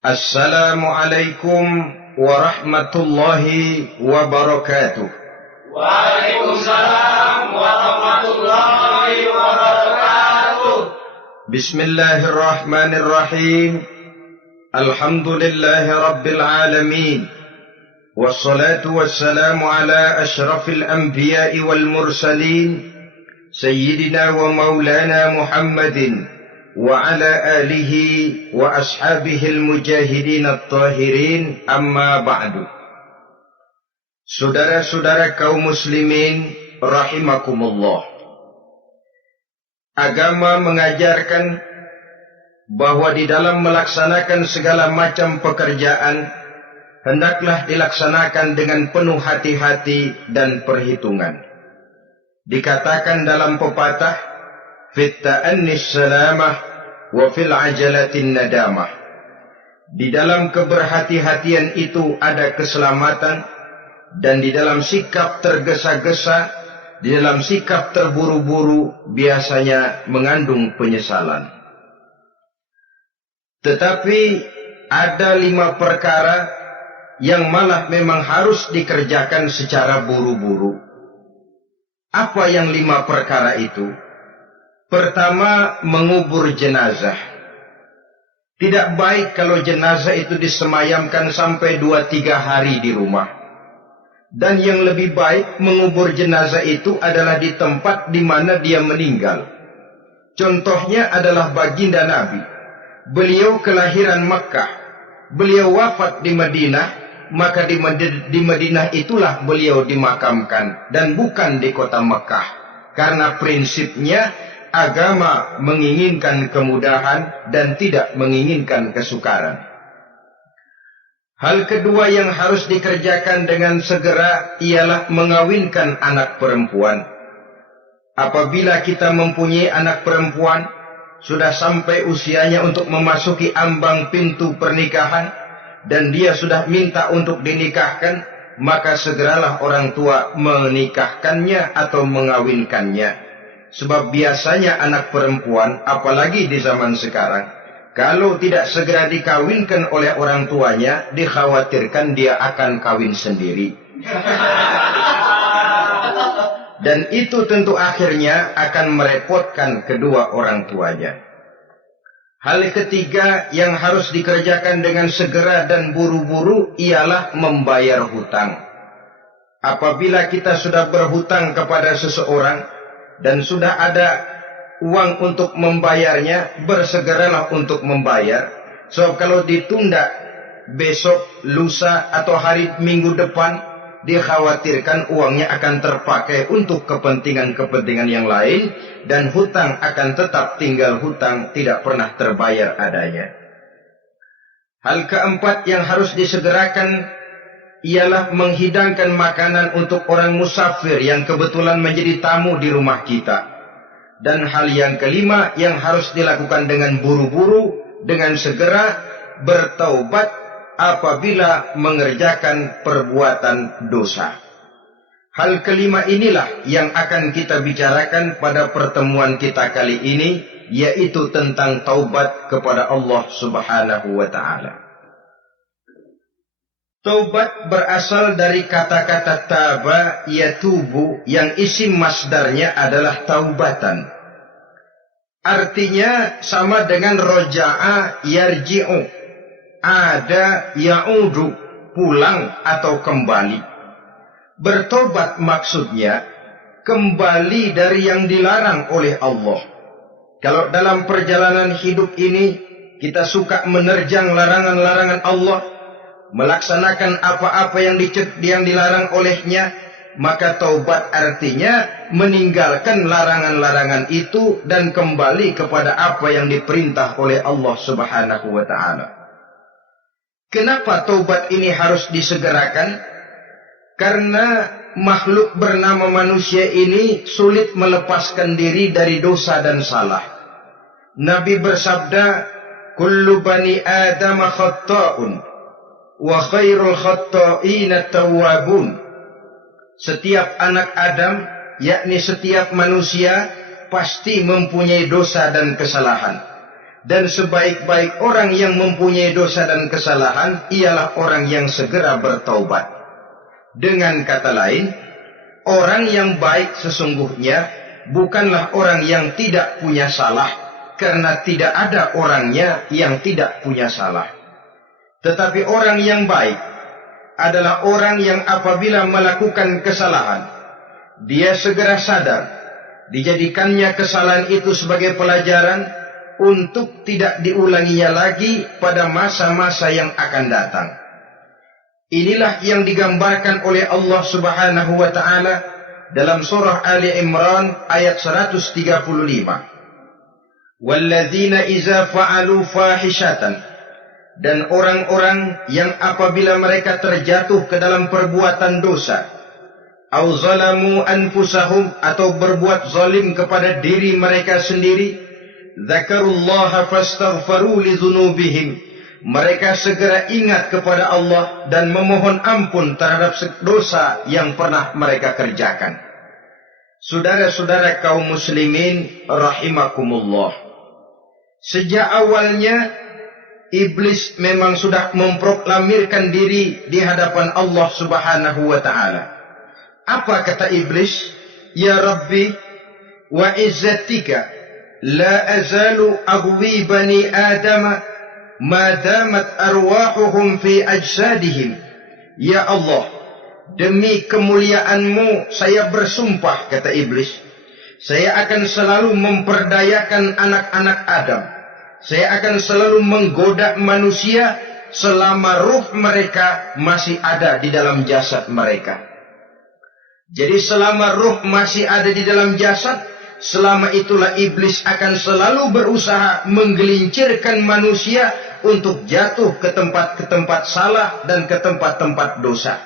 Assalamualaikum warahmatullahi wabarakatuh. Waalaikumsalam warahmatullahi wabarakatuh. Bismillahirrahmanirrahim. Alhamdulillahi rabbil alamin. Wassalatu wassalamu ala ashrafil anbiya'i wal mursalin, Sayyidina wa maulana Muhammadin wa ala alihi wa ashabihil mujahidin at-tahirin, amma ba'du. Saudara-saudara kaum muslimin rahimakumullah, agama mengajarkan bahwa di dalam melaksanakan segala macam pekerjaan hendaklah dilaksanakan dengan penuh hati-hati dan perhitungan. Dikatakan dalam pepatah, fit ta'annis salamah wa fil ajalatin nadamah. Di dalam keberhati-hatian itu ada keselamatan, dan di dalam sikap tergesa-gesa, di dalam sikap terburu-buru biasanya mengandung penyesalan. Tetapi ada 5 perkara yang malah memang harus dikerjakan secara buru-buru. Apa yang 5 perkara itu? Pertama, mengubur jenazah. Tidak baik kalau jenazah itu disemayamkan sampai 2-3 hari di rumah. Dan yang lebih baik mengubur jenazah itu adalah di tempat di mana dia meninggal. Contohnya adalah baginda Nabi. Beliau kelahiran Makkah. Beliau wafat di Madinah, maka di Madinah itulah beliau dimakamkan dan bukan di kota Makkah. Karena prinsipnya agama menginginkan kemudahan dan tidak menginginkan kesukaran. Hal kedua yang harus dikerjakan dengan segera ialah mengawinkan anak perempuan. Apabila kita mempunyai anak perempuan, sudah sampai usianya untuk memasuki ambang pintu pernikahan, dan dia sudah minta untuk dinikahkan, maka segeralah orang tua menikahkannya atau mengawinkannya. Sebab biasanya anak perempuan, apalagi di zaman sekarang, kalau tidak segera dikawinkan oleh orang tuanya, dikhawatirkan dia akan kawin sendiri. Dan itu tentu akhirnya akan merepotkan kedua orang tuanya. Hal ketiga yang harus dikerjakan dengan segera dan buru-buru ialah membayar hutang. Apabila kita sudah berhutang kepada seseorang dan sudah ada uang untuk membayarnya, bersegeralah untuk membayar. So kalau ditunda besok, lusa atau hari minggu depan, dikhawatirkan uangnya akan terpakai untuk kepentingan-kepentingan yang lain, dan hutang akan tetap tinggal hutang, tidak pernah terbayar adanya. Hal keempat yang harus disegerakan ialah menghidangkan makanan untuk orang musafir yang kebetulan menjadi tamu di rumah kita. Dan hal yang kelima yang harus dilakukan dengan buru-buru, dengan segera bertaubat apabila mengerjakan perbuatan dosa. Hal kelima inilah yang akan kita bicarakan pada pertemuan kita kali ini, yaitu tentang taubat kepada Allah Subhanahu wa ta'ala. Taubat berasal dari kata-kata taba yatubu, yang isim masdarnya adalah taubatan. Artinya sama dengan roja'a yarji'u, ada ya'udu, pulang atau kembali. Bertobat maksudnya kembali dari yang dilarang oleh Allah. Kalau dalam perjalanan hidup ini kita suka menerjang larangan-larangan Allah, melaksanakan apa-apa yang dilarang olehnya, maka taubat artinya meninggalkan larangan-larangan itu dan kembali kepada apa yang diperintah oleh Allah Subhanahu wa ta'ala. Kenapa taubat ini harus disegerakan? Karena makhluk bernama manusia ini sulit melepaskan diri dari dosa dan salah. Nabi bersabda, kullu bani Adam khatta'un wa khairul khatta'ina tawwabun. Setiap anak Adam, yakni setiap manusia, pasti mempunyai dosa dan kesalahan. Dan sebaik-baik orang yang mempunyai dosa dan kesalahan ialah orang yang segera bertaubat. Dengan kata lain, orang yang baik sesungguhnya bukanlah orang yang tidak punya salah, karena tidak ada orangnya yang tidak punya salah. Tetapi orang yang baik adalah orang yang apabila melakukan kesalahan, dia segera sadar, dijadikannya kesalahan itu sebagai pelajaran untuk tidak diulanginya lagi pada masa-masa yang akan datang. Inilah yang digambarkan oleh Allah Subhanahu wa taala dalam surah Ali Imran ayat 135. Walladzina idza fa'alu fahishatan, dan orang-orang yang apabila mereka terjatuh ke dalam perbuatan dosa, au zalamu anfusahum, atau berbuat zalim kepada diri mereka sendiri, dzakarullaha fastaghfaru lidzunubihim, mereka segera ingat kepada Allah dan memohon ampun terhadap dosa yang pernah mereka kerjakan. Saudara-saudara kaum muslimin rahimakumullah, sejak awalnya iblis memang sudah memproklamirkan diri di hadapan Allah Subhanahu wa taala. Apa kata iblis? Ya Rabbi, wa izzatika la azalu aghwi bani Adam ma damat arwahuhum fi ajsadihim. Ya Allah, demi kemuliaan-Mu saya bersumpah, kata iblis, saya akan selalu memperdayakan anak-anak Adam. Saya akan selalu menggoda manusia selama ruh mereka masih ada di dalam jasad mereka. Jadi selama ruh masih ada di dalam jasad, selama itulah iblis akan selalu berusaha menggelincirkan manusia untuk jatuh ke tempat-tempat salah dan ke tempat-tempat dosa.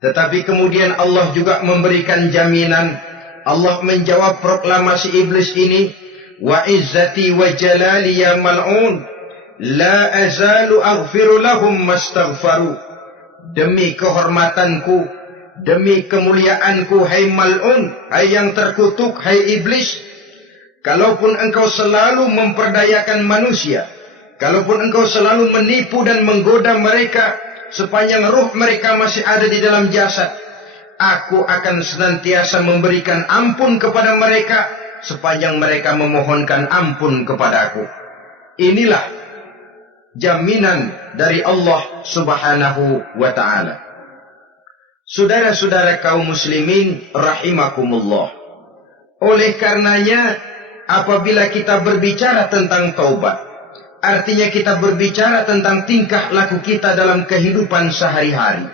Tetapi kemudian Allah juga memberikan jaminan. Allah menjawab proklamasi iblis ini, wa izzati wa jalali ya mal'un la azalu aghfiru lahum mastaghfaru. Demi kehormatanku, demi kemuliaanku, hai mal'un, hai yang terkutuk, hai iblis, kalaupun engkau selalu memperdayakan manusia, kalaupun engkau selalu menipu dan menggoda mereka sepanjang ruh mereka masih ada di dalam jasad, aku akan senantiasa memberikan ampun kepada mereka sepanjang mereka memohonkan ampun kepadaku. Inilah jaminan dari Allah Subhanahu wa ta'ala. Saudara-saudara kaum muslimin rahimakumullah, oleh karenanya apabila kita berbicara tentang taubat, artinya kita berbicara tentang tingkah laku kita dalam kehidupan sehari-hari.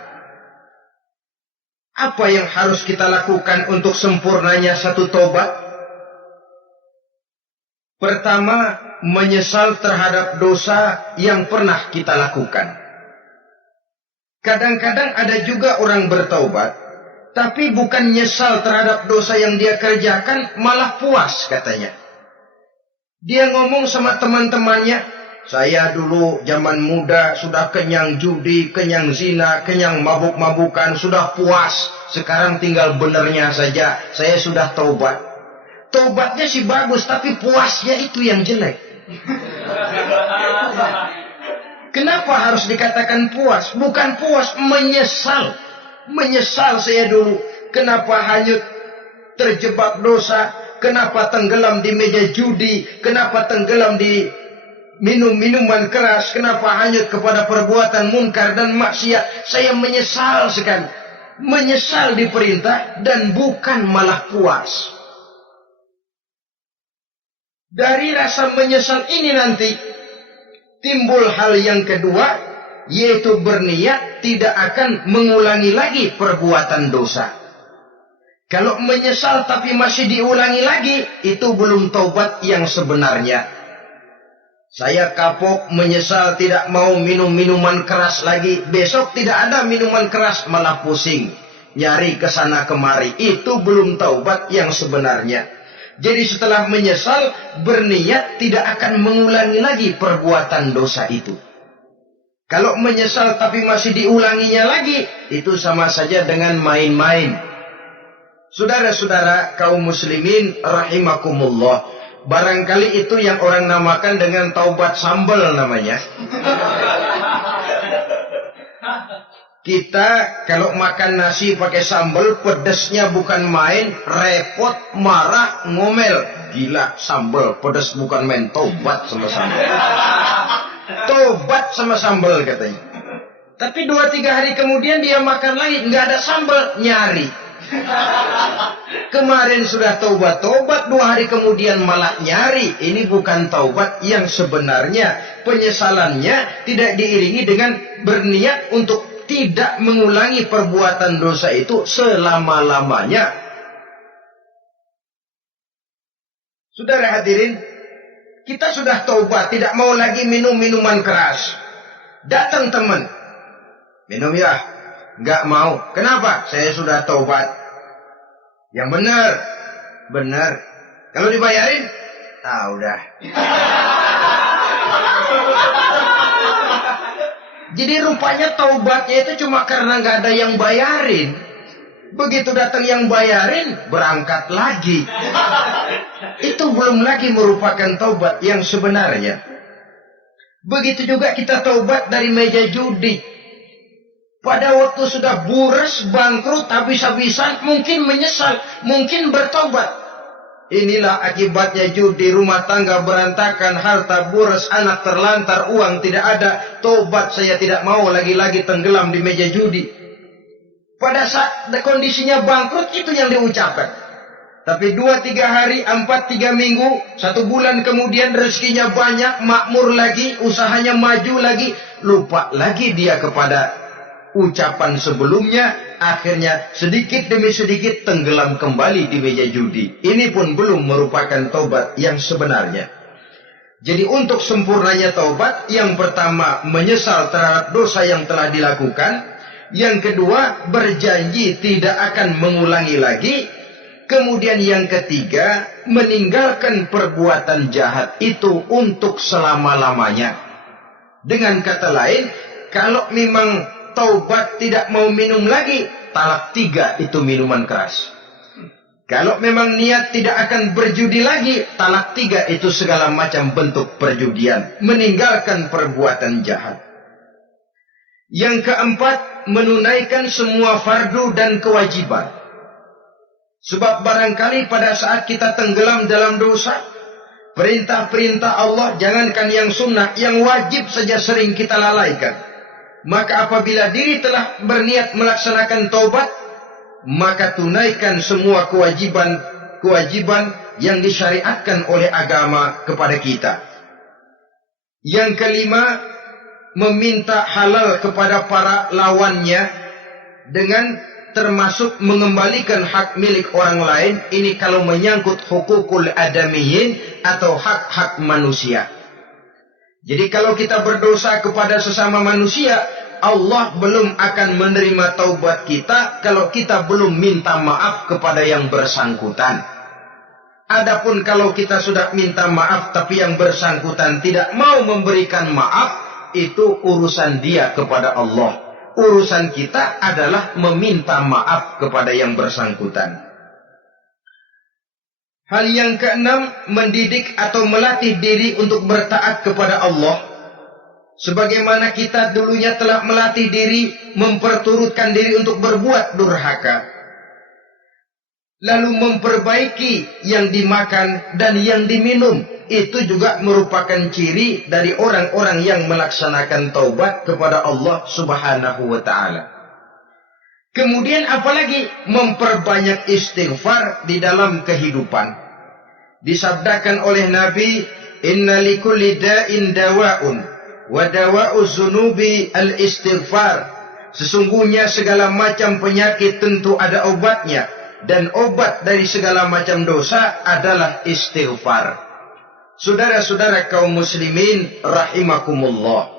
Apa yang harus kita lakukan untuk sempurnanya satu taubat? Pertama, menyesal terhadap dosa yang pernah kita lakukan. Kadang-kadang ada juga orang bertaubat, tapi bukan nyesal terhadap dosa yang dia kerjakan, malah puas katanya. Dia ngomong sama teman-temannya, saya dulu zaman muda sudah kenyang judi, kenyang zina, kenyang mabuk-mabukan, sudah puas. Sekarang tinggal benernya saja, saya sudah taubat. Taubatnya sih bagus, tapi puasnya itu yang jelek. Kenapa harus dikatakan puas? Bukan puas, menyesal. Menyesal saya dulu. Kenapa hanyut terjebak dosa? Kenapa tenggelam di meja judi? Kenapa tenggelam di minum-minuman keras? Kenapa hanyut kepada perbuatan munkar dan maksiat? Saya menyesal sekali. Menyesal diperintah dan bukan malah puas. Dari rasa menyesal ini nanti timbul hal yang kedua, yaitu berniat tidak akan mengulangi lagi perbuatan dosa. Kalau menyesal tapi masih diulangi lagi, itu belum taubat yang sebenarnya. Saya kapok, menyesal, tidak mau minum minuman keras lagi. Besok tidak ada minuman keras, malah pusing, nyari kesana kemari. Itu belum taubat yang sebenarnya. Jadi setelah menyesal, berniat tidak akan mengulangi lagi perbuatan dosa itu. Kalau menyesal tapi masih diulanginya lagi, itu sama saja dengan main-main. Saudara-saudara kaum muslimin rahimakumullah, Barangkali itu yang orang namakan dengan taubat sambal namanya. Kita kalau makan nasi pakai sambal, pedesnya bukan main, repot, marah, ngomel. Gila, sambal pedes bukan main, taubat sama sambal. Taubat sama sambal katanya. Tapi 2-3 hari kemudian dia makan lagi, nggak ada sambal, nyari. Kemarin sudah taubat, 2 hari kemudian malah nyari. Ini bukan taubat yang sebenarnya. Penyesalannya tidak diiringi dengan berniat untuk tidak mengulangi perbuatan dosa itu selama-lamanya. Saudara hadirin, kita sudah taubat, tidak mau lagi minum minuman keras. Datang teman, minum ya, nggak mau. Kenapa? Saya sudah taubat. Yang benar, benar. Kalau dibayarin, udah. Jadi rupanya taubatnya itu cuma karena nggak ada yang bayarin. Begitu datang yang bayarin, berangkat lagi. Itu belum lagi merupakan taubat yang sebenarnya. Begitu juga kita taubat dari meja judi. Pada waktu sudah buras, bangkrut, habis-habisan, mungkin menyesal, mungkin bertobat. Inilah akibatnya judi, rumah tangga berantakan, harta buras, anak terlantar, uang tidak ada. Tobat, saya tidak mau lagi-lagi tenggelam di meja judi. Pada saat kondisinya bangkrut, itu yang diucapkan. Tapi 2-3 hari, 4-3 minggu, 1 bulan kemudian rezekinya banyak, makmur lagi, usahanya maju lagi, lupa lagi dia kepada ucapan sebelumnya. Akhirnya sedikit demi sedikit tenggelam kembali di meja judi. Ini pun belum merupakan taubat yang sebenarnya. Jadi untuk sempurnanya taubat, yang pertama menyesal terhadap dosa yang telah dilakukan. Yang kedua berjanji tidak akan mengulangi lagi. Kemudian yang ketiga meninggalkan perbuatan jahat itu untuk selama-lamanya. Dengan kata lain, kalau memang taubat tidak mau minum lagi, talak 3 itu minuman keras. Kalau memang niat tidak akan berjudi lagi, talak 3 itu segala macam bentuk perjudian. Meninggalkan perbuatan jahat. Yang keempat, menunaikan semua fardu dan kewajiban. Sebab barangkali pada saat kita tenggelam dalam dosa, perintah-perintah Allah, jangankan yang sunnah, yang wajib saja sering kita lalaikan. Maka apabila diri telah berniat melaksanakan taubat, maka tunaikan semua kewajiban yang disyariatkan oleh agama kepada kita. Yang kelima, meminta halal kepada para lawannya dengan termasuk mengembalikan hak milik orang lain. Ini kalau menyangkut hukukul adamiyin atau hak-hak manusia. Jadi kalau kita berdosa kepada sesama manusia, Allah belum akan menerima taubat kita kalau kita belum minta maaf kepada yang bersangkutan. Adapun kalau kita sudah minta maaf tapi yang bersangkutan tidak mau memberikan maaf, itu urusan dia kepada Allah. Urusan kita adalah meminta maaf kepada yang bersangkutan. Hal yang keenam, mendidik atau melatih diri untuk bertaat kepada Allah. Sebagaimana kita dulunya telah melatih diri, memperturutkan diri untuk berbuat durhaka. Lalu memperbaiki yang dimakan dan yang diminum. Itu juga merupakan ciri dari orang-orang yang melaksanakan taubat kepada Allah Subhanahu wa ta'ala. Kemudian apalagi memperbanyak istighfar di dalam kehidupan. Disabdakan oleh Nabi, inna likulli da'in dawa'un wa dawa'u zunubi al-istighfar. Sesungguhnya segala macam penyakit tentu ada obatnya, dan obat dari segala macam dosa adalah istighfar. Saudara-saudara kaum muslimin rahimakumullah.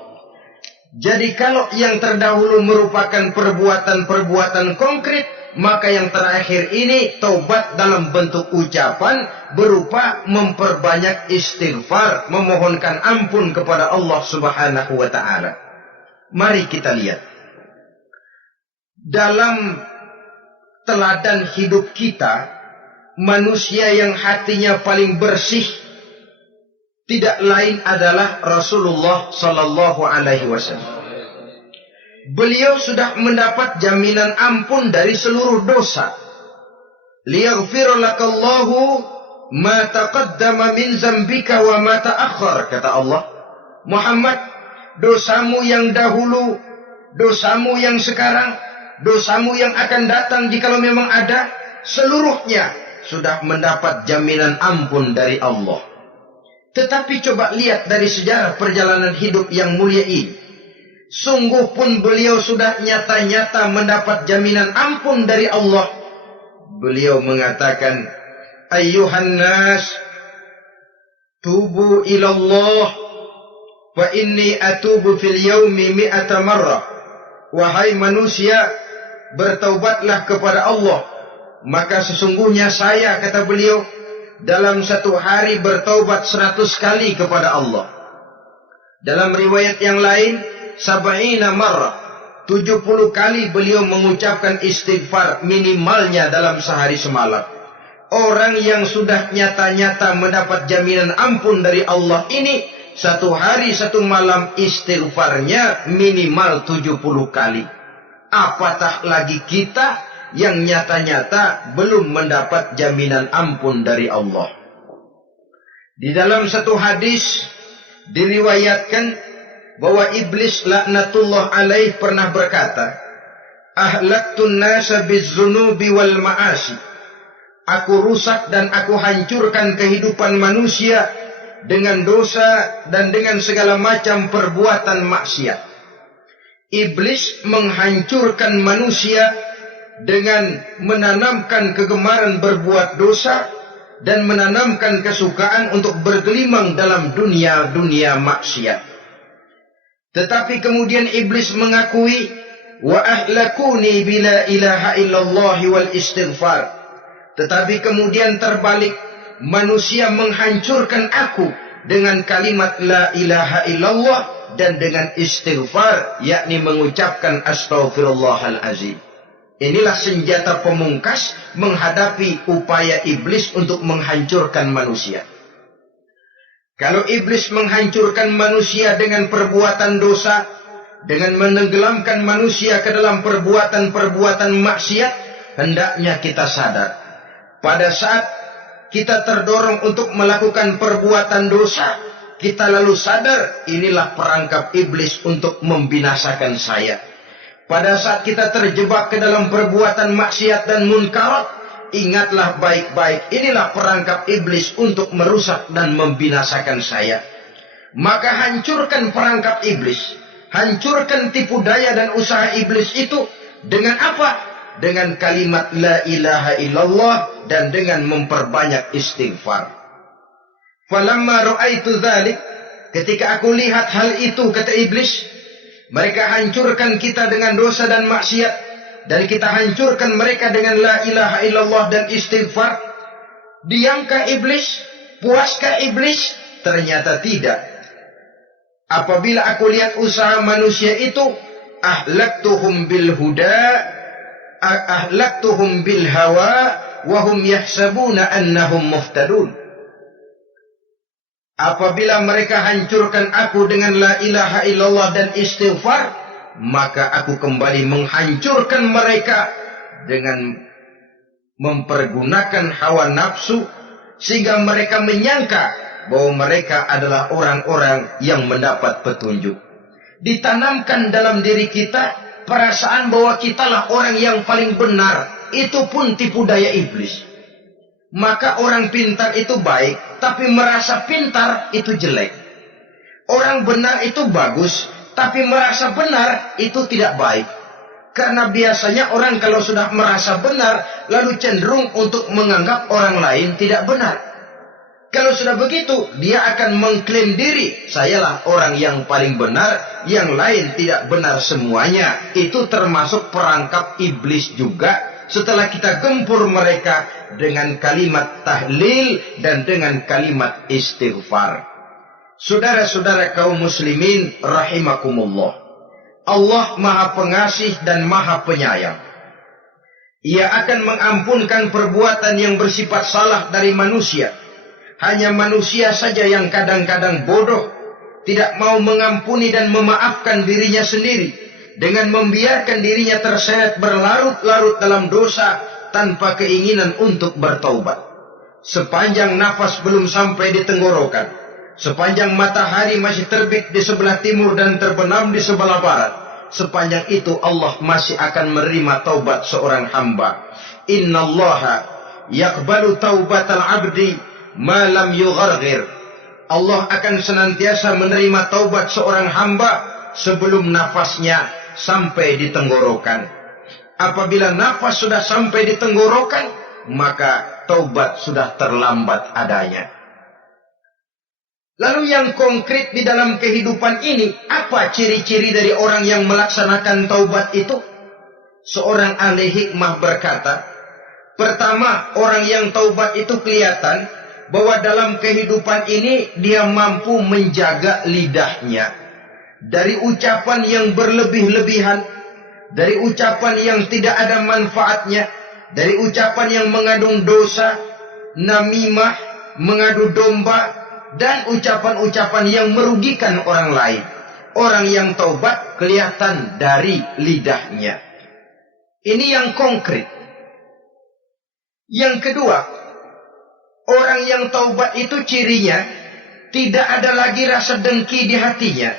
Jadi kalau yang terdahulu merupakan perbuatan-perbuatan konkret, maka yang terakhir ini taubat dalam bentuk ucapan berupa memperbanyak istighfar, memohonkan ampun kepada Allah Subhanahu wa ta'ala. Mari kita lihat. Dalam teladan hidup kita, manusia yang hatinya paling bersih, tidak lain adalah Rasulullah sallallahu alaihi wasallam. Beliau sudah mendapat jaminan ampun dari seluruh dosa. Liyaghfir lakallahu ma taqaddama min zambika wa ma ta'akhkhar, kata Allah. Muhammad, dosamu yang dahulu, dosamu yang sekarang, dosamu yang akan datang jikalau memang ada, seluruhnya sudah mendapat jaminan ampun dari Allah. Tetapi coba lihat dari sejarah perjalanan hidup yang mulia ini. Sungguh pun beliau sudah nyata-nyata mendapat jaminan ampun dari Allah. Beliau mengatakan, ayyuhan nas, tubu ilallah, fa inni atubu fil yaumi mi'ata marrah. Wahai manusia, bertaubatlah kepada Allah. Maka sesungguhnya saya, kata beliau, dalam satu hari bertaubat 100 kali kepada Allah. Dalam riwayat yang lain, 70 marrah, 70 kali beliau mengucapkan istighfar minimalnya dalam sehari semalam. Orang yang sudah nyata-nyata mendapat jaminan ampun dari Allah ini, satu hari satu malam istighfarnya minimal 70 kali. Apatah lagi kita yang nyata-nyata belum mendapat jaminan ampun dari Allah. Di dalam satu hadis diriwayatkan bahwa iblis laknatullah alaih pernah berkata, ahlaktun nasa bizzunubi wal ma'asi. Aku rusak dan aku hancurkan kehidupan manusia dengan dosa dan dengan segala macam perbuatan maksiat. Iblis menghancurkan manusia dengan menanamkan kegemaran berbuat dosa dan menanamkan kesukaan untuk bergelimang dalam dunia maksiat. Tetapi kemudian iblis mengakui, wa ahlakuni bila ilaha illallah wal istighfar. Tetapi kemudian terbalik, manusia menghancurkan aku dengan kalimat la ilaha illallah dan dengan istighfar, yakni mengucapkan astaghfirullahalazim. Inilah senjata pemungkas menghadapi upaya iblis untuk menghancurkan manusia. Kalau iblis menghancurkan manusia dengan perbuatan dosa, dengan menenggelamkan manusia ke dalam perbuatan-perbuatan maksiat, hendaknya kita sadar. Pada saat kita terdorong untuk melakukan perbuatan dosa, kita lalu sadar inilah perangkap iblis untuk membinasakan saya. Pada saat kita terjebak ke dalam perbuatan maksiat dan munkarat, ingatlah baik-baik, inilah perangkap iblis untuk merusak dan membinasakan saya. Maka hancurkan perangkap iblis, hancurkan tipu daya dan usaha iblis itu dengan apa? Dengan kalimat la ilaha illallah dan dengan memperbanyak istighfar. Falamma ra'aitu dzalik, ketika aku lihat hal itu, kata iblis, mereka hancurkan kita dengan dosa dan maksiat, dan kita hancurkan mereka dengan la ilaha illallah dan istighfar. Diamkah iblis? Puaskah iblis? Ternyata tidak. Apabila aku lihat usaha manusia itu, ahlaktuhum bil huda, ahlaktuhum bil hawa, wahum yahsabuna annahum muhtadun. Apabila mereka hancurkan aku dengan la ilaha illallah dan istighfar, maka aku kembali menghancurkan mereka dengan mempergunakan hawa nafsu, sehingga mereka menyangka bahwa mereka adalah orang-orang yang mendapat petunjuk. Ditanamkan dalam diri kita perasaan bahwa kitalah orang yang paling benar, itu pun tipu daya iblis. Maka orang pintar itu baik, tapi merasa pintar itu jelek. Orang benar itu bagus, tapi merasa benar itu tidak baik. Karena biasanya orang kalau sudah merasa benar, lalu cenderung untuk menganggap orang lain tidak benar. Kalau sudah begitu, dia akan mengklaim diri, sayalah orang yang paling benar, yang lain tidak benar semuanya. Itu termasuk perangkap iblis juga, setelah kita gempur mereka dengan kalimat tahlil dan dengan kalimat istighfar. Saudara-saudara kaum muslimin rahimakumullah, Allah Maha Pengasih dan Maha Penyayang. Ia akan mengampunkan perbuatan yang bersifat salah dari manusia. Hanya manusia saja yang kadang-kadang bodoh, tidak mau mengampuni dan memaafkan dirinya sendiri, dengan membiarkan dirinya terseret berlarut-larut dalam dosa tanpa keinginan untuk bertaubat. Sepanjang nafas belum sampai di tenggorokan, sepanjang matahari masih terbit di sebelah timur dan terbenam di sebelah barat, sepanjang itu Allah masih akan menerima taubat seorang hamba. Innallaha yaqbalu taubatal abdi ma lam yugharghir. Allah akan senantiasa menerima taubat seorang hamba sebelum nafasnya sampai di tenggorokan. Apabila nafas sudah sampai di tenggorokan, maka taubat sudah terlambat adanya. Lalu yang konkret di dalam kehidupan ini, apa ciri-ciri dari orang yang melaksanakan taubat itu? Seorang ahli hikmah berkata, pertama, orang yang taubat itu kelihatan bahwa dalam kehidupan ini dia mampu menjaga lidahnya dari ucapan yang berlebih-lebihan, dari ucapan yang tidak ada manfaatnya, dari ucapan yang mengandung dosa, namimah, mengadu domba, dan ucapan-ucapan yang merugikan orang lain. Orang yang taubat kelihatan dari lidahnya. Ini yang konkret. Yang kedua, orang yang taubat itu cirinya tidak ada lagi rasa dengki di hatinya.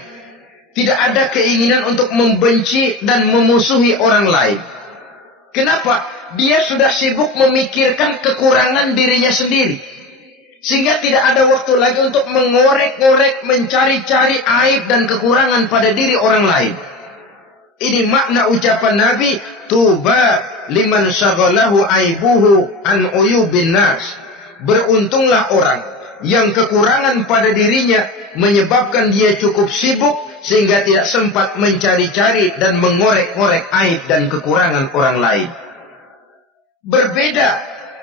Tidak ada keinginan untuk membenci dan memusuhi orang lain. Kenapa? Dia sudah sibuk memikirkan kekurangan dirinya sendiri. Sehingga tidak ada waktu lagi untuk mengorek-ngorek, mencari-cari aib dan kekurangan pada diri orang lain. Ini makna ucapan Nabi, tuba liman syaghalahu aibuhu an uyubin nas. Beruntunglah orang yang kekurangan pada dirinya menyebabkan dia cukup sibuk sehingga tidak sempat mencari-cari dan mengorek-ngorek aib dan kekurangan orang lain. Berbeda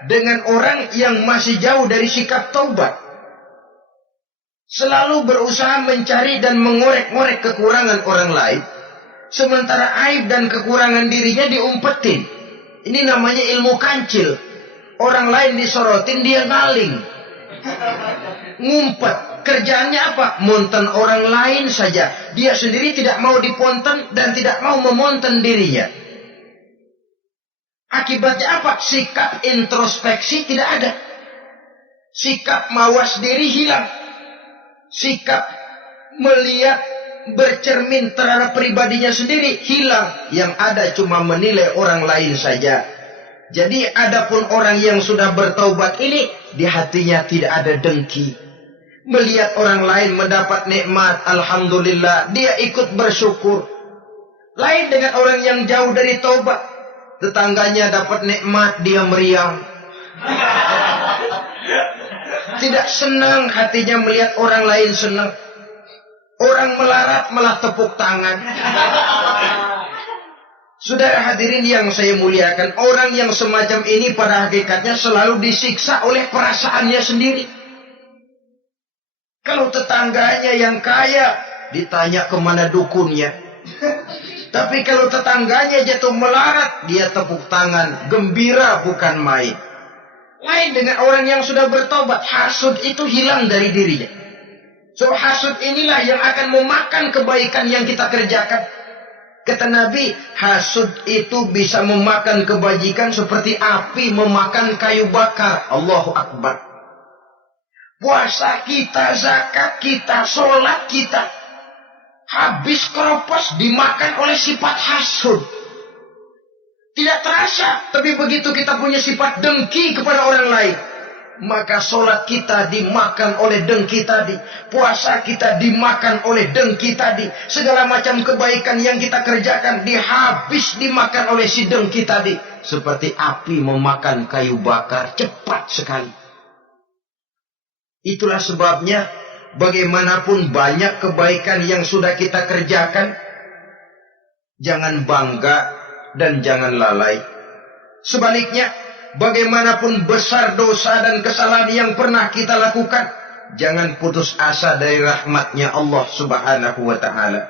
dengan orang yang masih jauh dari sikap taubat. Selalu berusaha mencari dan mengorek-ngorek kekurangan orang lain, sementara aib dan kekurangan dirinya diumpetin. Ini namanya ilmu kancil. Orang lain disorotin, dia ngaling, ngumpet. Kerjaannya apa? Monten orang lain saja. Dia sendiri tidak mau diponten dan tidak mau memonten dirinya. Akibatnya apa? Sikap introspeksi tidak ada. Sikap mawas diri hilang. Sikap melihat, bercermin terhadap pribadinya sendiri hilang. Yang ada cuma menilai orang lain saja. Jadi adapun orang yang sudah bertaubat ini, di hatinya tidak ada dengki. Melihat orang lain mendapat nikmat, alhamdulillah, dia ikut bersyukur. Lain dengan orang yang jauh dari taubat. Tetangganya dapat nikmat, dia meriang. Tidak senang hatinya melihat orang lain senang. Orang melarat malah tepuk tangan. Saudara hadirin yang saya muliakan, orang yang semacam ini pada hakikatnya selalu disiksa oleh perasaannya sendiri. Kalau tetangganya yang kaya, ditanya kemana dukunnya. Tapi kalau tetangganya jatuh melarat, dia tepuk tangan, gembira bukan main. Lain dengan orang yang sudah bertobat, hasud itu hilang dari dirinya. So hasud inilah yang akan memakan kebaikan yang kita kerjakan. Kata Nabi, hasud itu bisa memakan kebajikan seperti api memakan kayu bakar. Allahu Akbar. Puasa kita, zakat kita, sholat kita, habis keropos dimakan oleh sifat hasud. Tidak terasa, tapi begitu kita punya sifat dengki kepada orang lain, maka sholat kita dimakan oleh dengki tadi, puasa kita dimakan oleh dengki tadi, segala macam kebaikan yang kita kerjakan dihabis dimakan oleh si dengki tadi, seperti api memakan kayu bakar, cepat sekali. Itulah sebabnya bagaimanapun banyak kebaikan yang sudah kita kerjakan, jangan bangga dan jangan lalai. Sebaliknya, bagaimanapun besar dosa dan kesalahan yang pernah kita lakukan, jangan putus asa dari rahmatnya Allah Subhanahu wa ta'ala.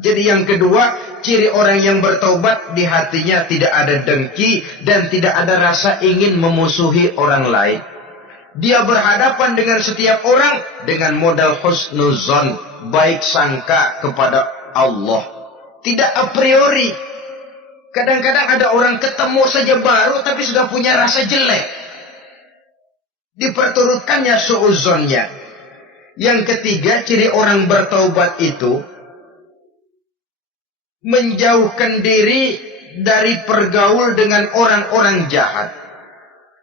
Jadi yang kedua, ciri orang yang bertaubat, di hatinya tidak ada dengki dan tidak ada rasa ingin memusuhi orang lain. Dia berhadapan dengan setiap orang dengan modal husnuzon, baik sangka kepada Allah. Tidak a priori. Kadang-kadang ada orang ketemu saja baru tapi sudah punya rasa jelek. Diperturutkannya su'uzonnya. Yang ketiga, ciri orang bertaubat itu menjauhkan diri dari pergaul dengan orang-orang jahat.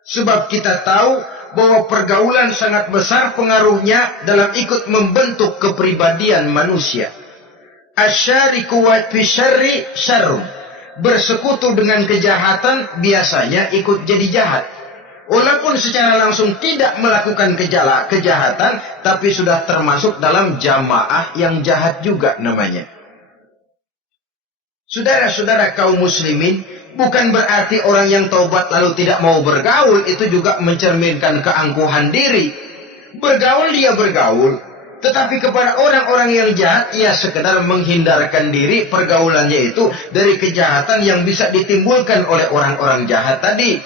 Sebab kita tahu bahwa pergaulan sangat besar pengaruhnya dalam ikut membentuk kepribadian manusia. Asyariku wa fi syarri syarrum. Bersekutu dengan kejahatan biasanya ikut jadi jahat. Walaupun secara langsung tidak melakukan kejahatan, tapi sudah termasuk dalam jamaah yang jahat juga namanya. Saudara-saudara kaum muslimin, bukan berarti orang yang taubat lalu tidak mau bergaul itu juga mencerminkan keangkuhan diri. Bergaul dia bergaul, tetapi kepada orang-orang yang jahat ia sekedar menghindarkan diri pergaulannya itu dari kejahatan yang bisa ditimbulkan oleh orang-orang jahat tadi.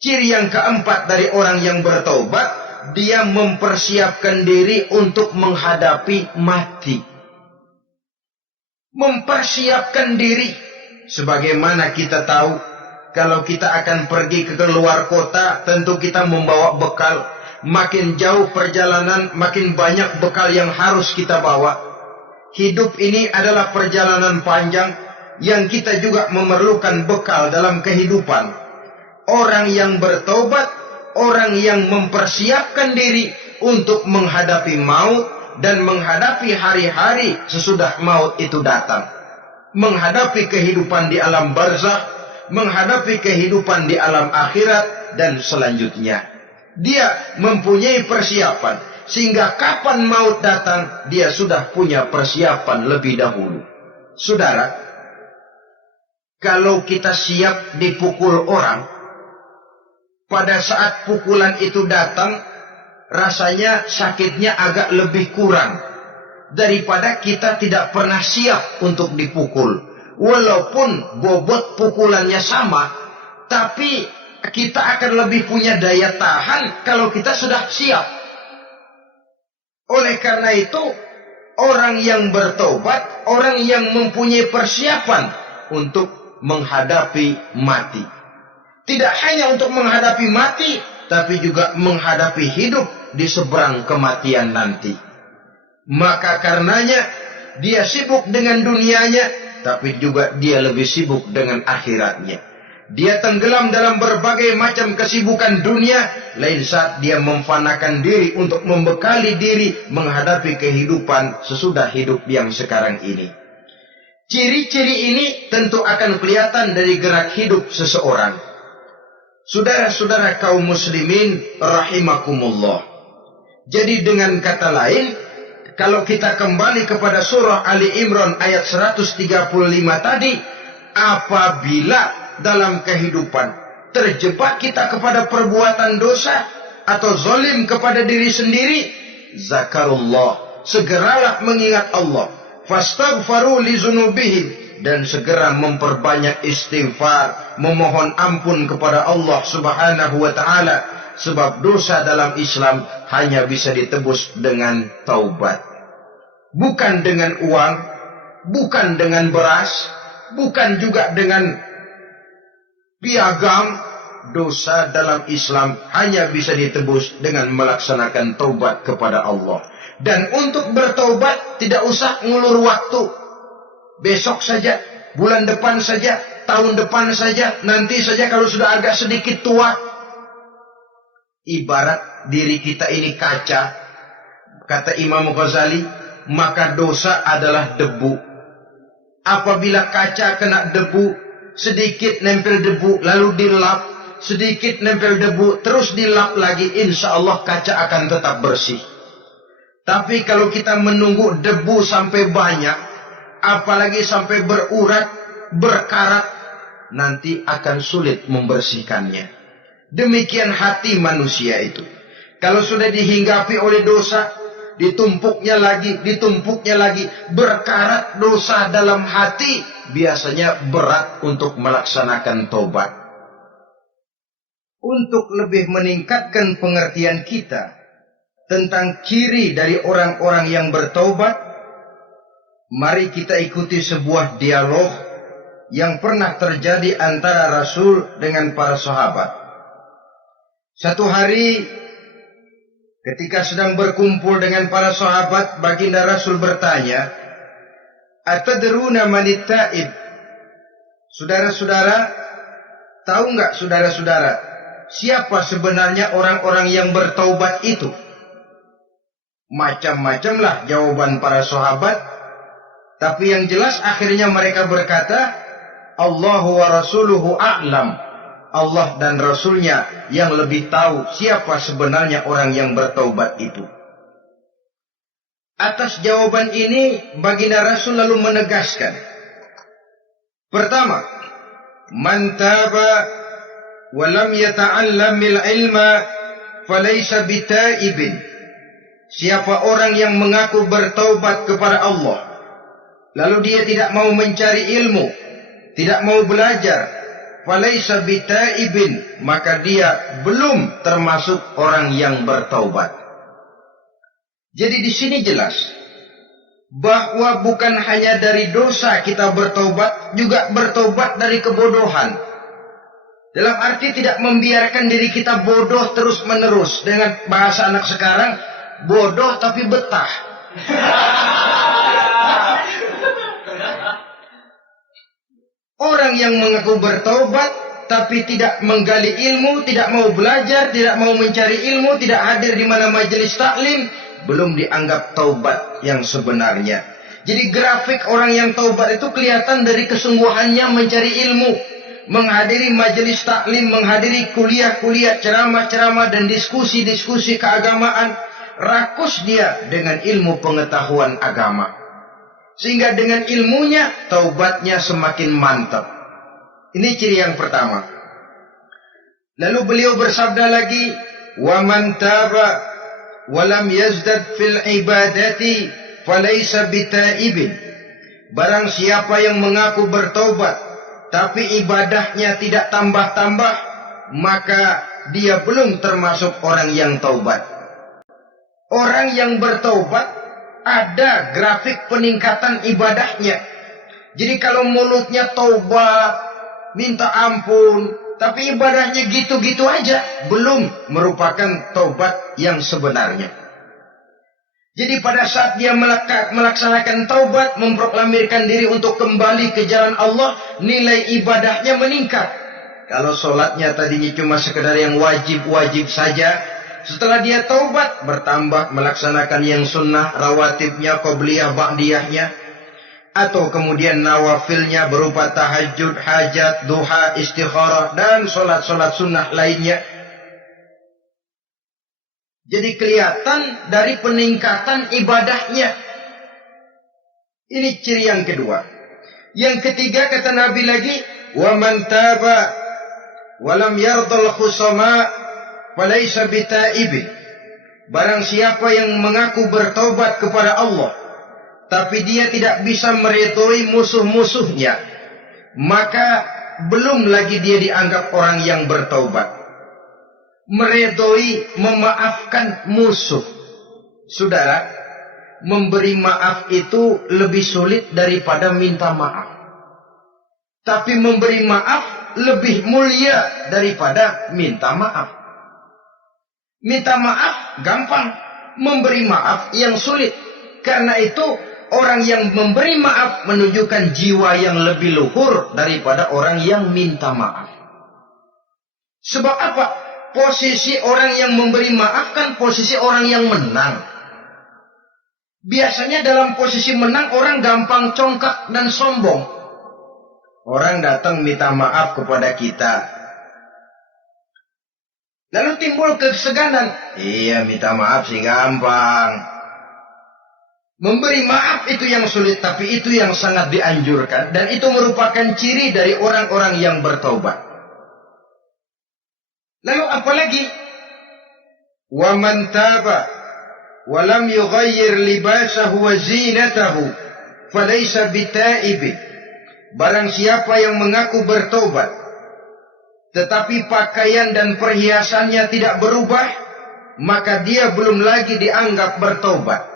Ciri yang keempat dari orang yang bertaubat, dia mempersiapkan diri untuk menghadapi mati. Mempersiapkan diri. Sebagaimana kita tahu, kalau kita akan pergi ke luar kota, tentu kita membawa bekal. Makin jauh perjalanan, makin banyak bekal yang harus kita bawa. Hidup ini adalah perjalanan panjang yang kita juga memerlukan bekal dalam kehidupan. Orang yang bertobat, orang yang mempersiapkan diri untuk menghadapi maut dan menghadapi hari-hari sesudah maut itu datang. Menghadapi kehidupan di alam barzakh, menghadapi kehidupan di alam akhirat dan selanjutnya. Dia mempunyai persiapan sehingga kapan maut datang dia sudah punya persiapan lebih dahulu. Saudara, kalau kita siap dipukul orang, pada saat pukulan itu datang, rasanya sakitnya agak lebih kurang daripada kita tidak pernah siap untuk dipukul. Walaupun bobot pukulannya sama, tapi kita akan lebih punya daya tahan kalau kita sudah siap. Oleh karena itu, orang yang bertobat, orang yang mempunyai persiapan untuk menghadapi mati. Tidak hanya untuk menghadapi mati, tapi juga menghadapi hidup di seberang kematian nanti. Maka karenanya, dia sibuk dengan dunianya, tapi juga dia lebih sibuk dengan akhiratnya. Dia tenggelam dalam berbagai macam kesibukan dunia, lain saat dia memfanakan diri untuk membekali diri menghadapi kehidupan sesudah hidup yang sekarang ini. Ciri-ciri ini tentu akan kelihatan dari gerak hidup seseorang. Saudara-saudara kaum muslimin rahimakumullah. Jadi dengan kata lain, kalau kita kembali kepada surah Ali Imran ayat 135 tadi, apabila dalam kehidupan terjebak kita kepada perbuatan dosa atau zalim kepada diri sendiri, zakarullah, segeralah mengingat Allah, fastaghfaru li dzunubihim, dan segera memperbanyak istighfar, memohon ampun kepada Allah Subhanahu wa taala, sebab dosa dalam Islam hanya bisa ditebus dengan taubat. Bukan dengan uang, bukan dengan beras, bukan juga dengan piagam. Dosa dalam Islam hanya bisa ditebus dengan melaksanakan taubat kepada Allah. Dan untuk bertaubat tidak usah ngulur waktu. Besok saja, bulan depan saja, tahun depan saja, nanti saja kalau sudah agak sedikit tua. Ibarat diri kita ini kaca, kata Imam Ghazali, maka dosa adalah debu. Apabila kaca kena debu, sedikit nempel debu, lalu dilap, sedikit nempel debu, terus dilap lagi, insya Allah kaca akan tetap bersih. Tapi kalau kita menunggu debu sampai banyak, apalagi sampai berurat, berkarat, nanti akan sulit membersihkannya. Demikian hati manusia itu. Kalau sudah dihinggapi oleh dosa, ditumpuknya lagi, berkarat dosa dalam hati, biasanya berat untuk melaksanakan tobat. untuk lebih meningkatkan pengertian kita tentang ciri dari orang-orang yang bertaubat, mari kita ikuti sebuah dialog yang pernah terjadi antara Rasul dengan para sahabat. Satu hari ketika sedang berkumpul dengan para sahabat, baginda Rasul bertanya, "Atadruna manit taib?" Saudara-saudara, tahu nggak saudara-saudara, siapa sebenarnya orang-orang yang bertaubat itu? Macam-macamlah jawaban para sahabat, tapi yang jelas akhirnya mereka berkata, Allahu wa rasuluhu a'lam. Allah dan Rasulnya yang lebih tahu siapa sebenarnya orang yang bertaubat itu. Atas jawaban ini, baginda Rasul lalu menegaskan, pertama, man taba wa lam yata'allamil ilma falaysa bitaibin. Siapa orang yang mengaku bertaubat kepada Allah, lalu dia tidak mau mencari ilmu, tidak mau belajar, falaysa bitaibin, maka dia belum termasuk orang yang bertaubat. Jadi di sini jelas bahwa bukan hanya dari dosa kita bertaubat, juga bertaubat dari kebodohan. Dalam arti tidak membiarkan diri kita bodoh terus menerus. Dengan bahasa anak sekarang, bodoh tapi betah. Orang yang mengaku bertaubat tapi tidak menggali ilmu, tidak mau belajar, tidak mau mencari ilmu, tidak hadir di mana majelis taklim, belum dianggap taubat yang sebenarnya. Jadi grafik orang yang taubat itu kelihatan dari kesungguhannya mencari ilmu, menghadiri majelis taklim, menghadiri kuliah-kuliah, ceramah-ceramah dan diskusi-diskusi keagamaan. Rakus dia dengan ilmu pengetahuan agama, sehingga dengan ilmunya taubatnya semakin mantap. Ini ciri yang pertama. Lalu beliau bersabda lagi, wa man taba walam yazdad fil ibadati falaysa bitaibin. Barang siapa yang mengaku bertaubat tapi ibadahnya tidak tambah-tambah, maka dia belum termasuk orang yang taubat. Orang yang bertaubat ada grafik peningkatan ibadahnya. Jadi kalau mulutnya taubat, minta ampun, tapi ibadahnya gitu-gitu aja, belum merupakan taubat yang sebenarnya. Jadi pada saat dia melaksanakan taubat, memproklamirkan diri untuk kembali ke jalan Allah, nilai ibadahnya meningkat. Kalau sholatnya tadinya cuma sekedar yang wajib-wajib saja, setelah dia taubat bertambah melaksanakan yang sunnah, rawatibnya, qobliyah, ba'diyahnya, atau kemudian nawafilnya berupa tahajud, hajat, duha, istikharah, dan sholat-sholat sunnah lainnya. Jadi kelihatan dari peningkatan ibadahnya. Ini ciri yang kedua. Yang ketiga kata Nabi lagi, wa man taba wa lam yardal khusama falaysa bitaibin. Barang siapa yang mengaku bertaubat kepada Allah, tapi dia tidak bisa meridhoi musuh-musuhnya, maka belum lagi dia dianggap orang yang bertaubat. Meridhoi, memaafkan musuh. Saudara, memberi maaf itu lebih sulit daripada minta maaf. Tapi memberi maaf lebih mulia daripada minta maaf. Minta maaf gampang, memberi maaf yang sulit. Karena itu orang yang memberi maaf menunjukkan jiwa yang lebih luhur daripada orang yang minta maaf. Sebab apa? Posisi orang yang memberi maaf kan posisi orang yang menang. Biasanya dalam posisi menang orang gampang congkak dan sombong. Orang datang minta maaf kepada kita, lalu timbul keseganan. Iya, minta maaf sih gampang. Memberi maaf itu yang sulit, tapi itu yang sangat dianjurkan. Dan itu merupakan ciri dari orang-orang yang bertaubat. Lalu apa lagi? Wa man taba wa lam yughayyir libasahu wa zinatahu falaysa bitaibin. Barang siapa yang mengaku bertaubat tetapi pakaian dan perhiasannya tidak berubah, maka dia belum lagi dianggap bertaubat.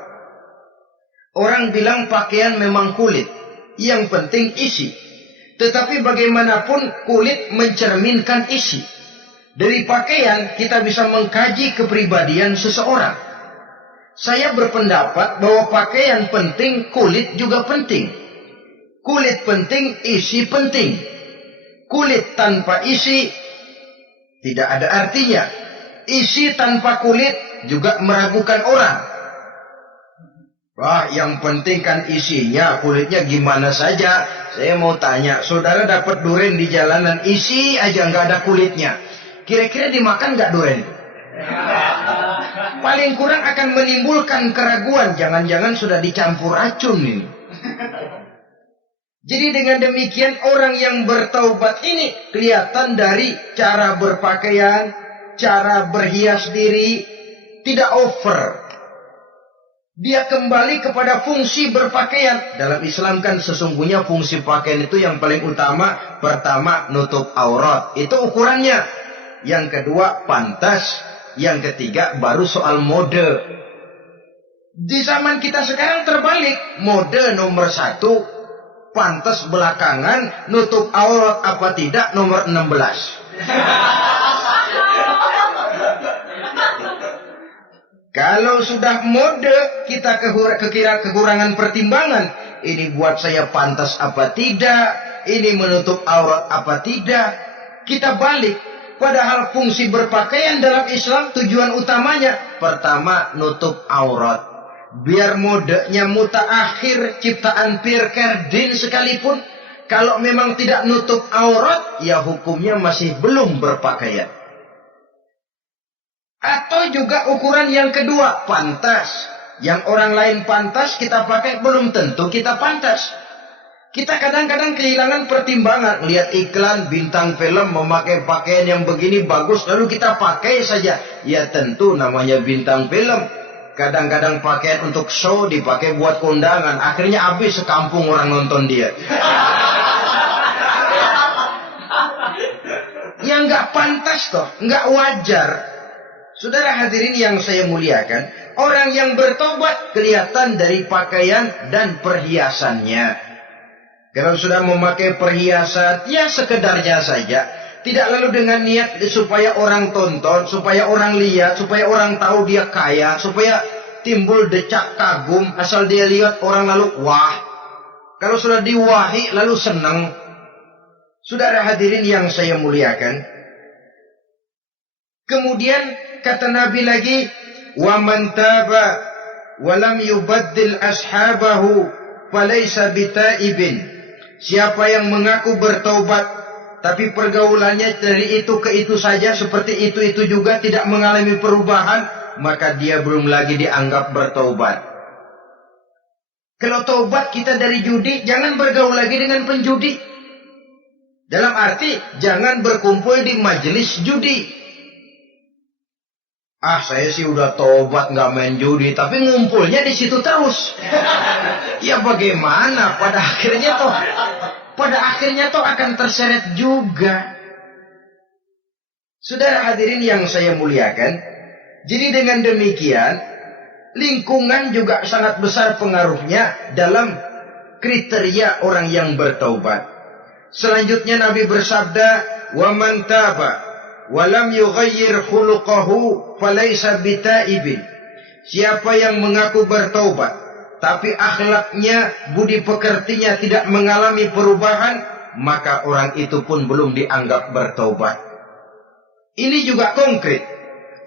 Orang bilang pakaian memang kulit, yang penting isi. Tetapi bagaimanapun kulit mencerminkan isi. Dari pakaian kita bisa mengkaji kepribadian seseorang. Saya berpendapat bahwa pakaian penting, kulit juga penting. Kulit penting, isi penting. Kulit tanpa isi tidak ada artinya. Isi tanpa kulit juga meragukan orang. Wah, yang penting kan isinya, kulitnya gimana saja. Saya mau tanya, saudara dapat duren di jalanan, isi aja nggak ada kulitnya. Kira-kira dimakan nggak duren? Paling kurang akan menimbulkan keraguan. Jangan-jangan sudah dicampur racun ini. Jadi dengan demikian orang yang bertaubat ini kelihatan dari cara berpakaian, cara berhias diri, tidak over. Dia kembali kepada fungsi berpakaian. Dalam Islam kan sesungguhnya fungsi pakaian itu yang paling utama. Pertama, nutup aurat. Itu ukurannya. Yang kedua, pantas. Yang ketiga, baru soal mode. Di zaman kita sekarang terbalik. Mode nomor 1, pantas belakangan, nutup aurat apa tidak nomor 16. Kalau sudah mode, kita kekira kekurangan pertimbangan. Ini buat saya pantas apa tidak, ini menutup aurat apa tidak. Kita balik. Padahal fungsi berpakaian dalam Islam tujuan utamanya pertama nutup aurat. Biar modenya mutaakhir ciptaan Pierre Cardin sekalipun, kalau memang tidak nutup aurat, ya hukumnya masih belum berpakaian. Atau juga ukuran yang kedua, pantas. Yang orang lain pantas kita pakai belum tentu kita pantas. Kita kadang-kadang kehilangan pertimbangan. Lihat iklan bintang film memakai pakaian yang begini bagus, lalu kita pakai saja. Ya tentu namanya bintang film. Kadang-kadang pakaian untuk show dipakai buat kondangan. Akhirnya habis sekampung orang nonton dia. Ya nggak pantas toh, nggak wajar. Saudara hadirin yang saya muliakan, orang yang bertobat kelihatan dari pakaian dan perhiasannya. Kalau sudah memakai perhiasan, ya sekedarnya saja. Tidak lalu dengan niat supaya orang tonton, supaya orang lihat, supaya orang tahu dia kaya, supaya timbul decak kagum. Asal dia lihat orang lalu wah. Kalau sudah diwahi lalu senang. Saudara hadirin yang saya muliakan. Kemudian kata Nabi lagi, wa man taba wa lam yubaddil ashabahu falaysa bitaibin. Siapa yang mengaku bertaubat tapi pergaulannya dari itu ke itu saja, seperti itu juga tidak mengalami perubahan, maka dia belum lagi dianggap bertaubat. Kalau taubat kita dari judi, jangan bergaul lagi dengan penjudi. Dalam arti jangan berkumpul di majelis judi. Ah, saya sih udah taubat nggak main judi, tapi ngumpulnya di situ terus. Ya bagaimana? Pada akhirnya toh akan terseret juga. Saudara hadirin yang saya muliakan, jadi dengan demikian lingkungan juga sangat besar pengaruhnya dalam kriteria orang yang bertaubat. Selanjutnya Nabi bersabda, "Wa man taba wa lam yughayyir khuluquhu falaysa bitaibin." Siapa yang mengaku bertaubat tapi akhlaknya, budi pekertinya tidak mengalami perubahan, maka orang itu pun belum dianggap bertaubat. Ini juga konkret.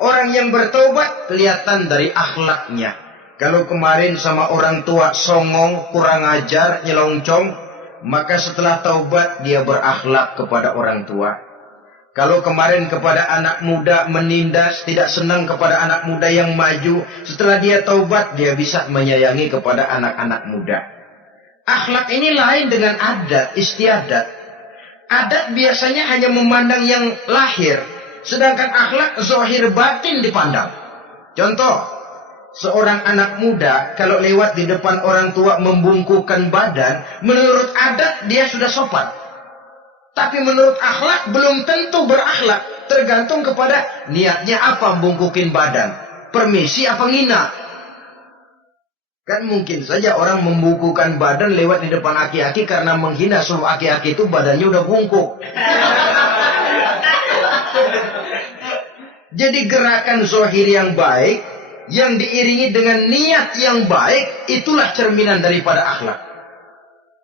Orang yang bertaubat kelihatan dari akhlaknya. Kalau kemarin sama orang tua songong, kurang ajar, nyelongcong, maka setelah taubat dia berakhlak kepada orang tua. Kalau kemarin kepada anak muda menindas, tidak senang kepada anak muda yang maju, setelah dia taubat, dia bisa menyayangi kepada anak-anak muda. Akhlak ini lain dengan adat, istiadat. Adat biasanya hanya memandang yang lahir, sedangkan akhlak zahir batin dipandang. Contoh, seorang anak muda kalau lewat di depan orang tua membungkukkan badan, menurut adat dia sudah sopan. Tapi menurut akhlak belum tentu berakhlak. Tergantung kepada niatnya apa bungkukin badan. Permisi apa ngina. Kan mungkin saja orang membungkukan badan lewat di depan aki-aki karena menghina seluruh aki-aki itu badannya udah bungkuk. Jadi gerakan zohir yang baik yang diiringi dengan niat yang baik itulah cerminan daripada akhlak.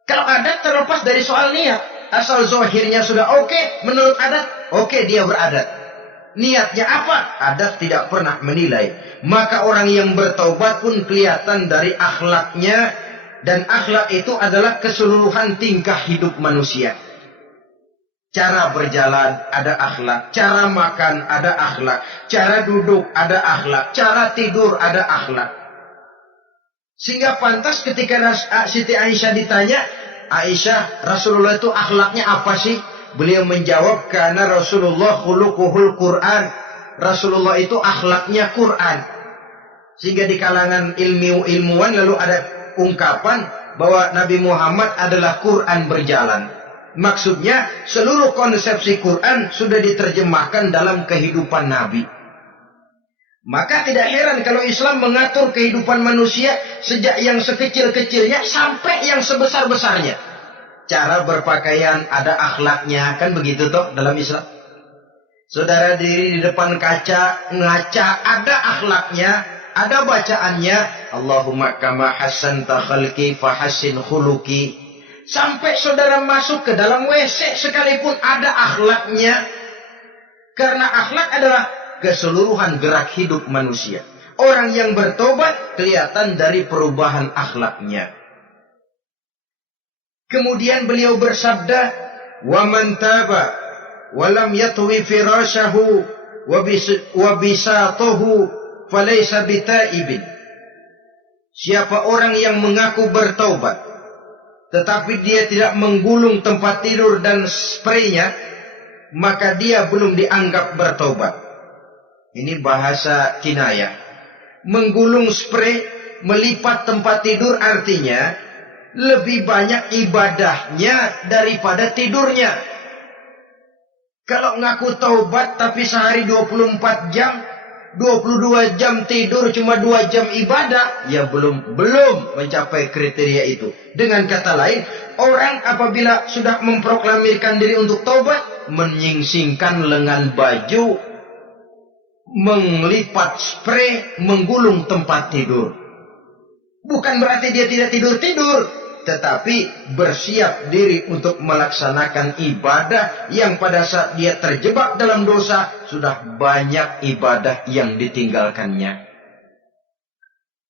Kalau adat terlepas dari soal niat. Asal zohirnya sudah oke, menurut adat, oke dia beradat. Niatnya apa? Adat tidak pernah menilai. Maka orang yang bertaubat pun kelihatan dari akhlaknya. Dan akhlak itu adalah keseluruhan tingkah hidup manusia. Cara berjalan ada akhlak. Cara makan ada akhlak. Cara duduk ada akhlak. Cara tidur ada akhlak. Sehingga pantas ketika Siti Aisyah ditanya, Aisyah, Rasulullah itu akhlaknya apa sih? Beliau menjawab, karena Rasulullah khuluquhul Quran. Rasulullah itu akhlaknya Quran. Sehingga di kalangan ilmuwan lalu ada ungkapan bahwa Nabi Muhammad adalah Quran berjalan. Maksudnya seluruh konsepsi Quran sudah diterjemahkan dalam kehidupan Nabi. Maka tidak heran kalau Islam mengatur kehidupan manusia sejak yang sekecil-kecilnya sampai yang sebesar-besarnya. Cara berpakaian ada akhlaknya, kan begitu toh dalam Islam. Saudara diri di depan kaca, ngaca, ada akhlaknya, ada bacaannya. Allahumma kama hassanta khalqi fahassin khuluqi. Sampai saudara masuk ke dalam WC sekalipun ada akhlaknya. Karena akhlak adalah keseluruhan gerak hidup manusia. Orang yang bertobat kelihatan dari perubahan akhlaknya. Kemudian beliau bersabda, "Wa man taba wa lam yatwi firashahu wa bisatahu falaysa bitaibin." Siapa orang yang mengaku bertobat tetapi dia tidak menggulung tempat tidur dan spraynya, maka dia belum dianggap bertobat. Ini bahasa kinayah. Menggulung spray, melipat tempat tidur artinya lebih banyak ibadahnya daripada tidurnya. Kalau ngaku taubat tapi sehari 24 jam, 22 jam tidur, cuma 2 jam ibadah, ya belum mencapai kriteria itu. Dengan kata lain, orang apabila sudah memproklamirkan diri untuk taubat, menyingsingkan lengan baju, melipat spray, menggulung tempat tidur. Bukan berarti dia tidak tidur-tidur, tetapi bersiap diri untuk melaksanakan ibadah yang pada saat dia terjebak dalam dosa, sudah banyak ibadah yang ditinggalkannya.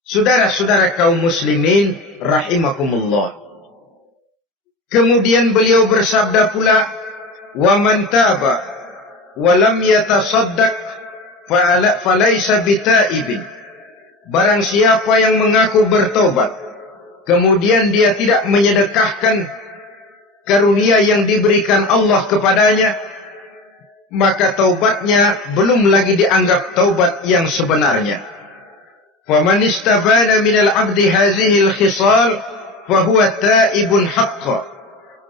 Saudara-saudara kaum muslimin rahimakumullah. Kemudian beliau bersabda pula, "Wa man taba wa lam yatasaddaq falaysa bitaibin." Barang siapa yang mengaku bertobat, kemudian dia tidak menyedekahkan karunia yang diberikan Allah kepadanya, maka taubatnya belum lagi dianggap taubat yang sebenarnya. Faman istabana minal abdi hazihi al-khisal fahuwa taibun haqqa.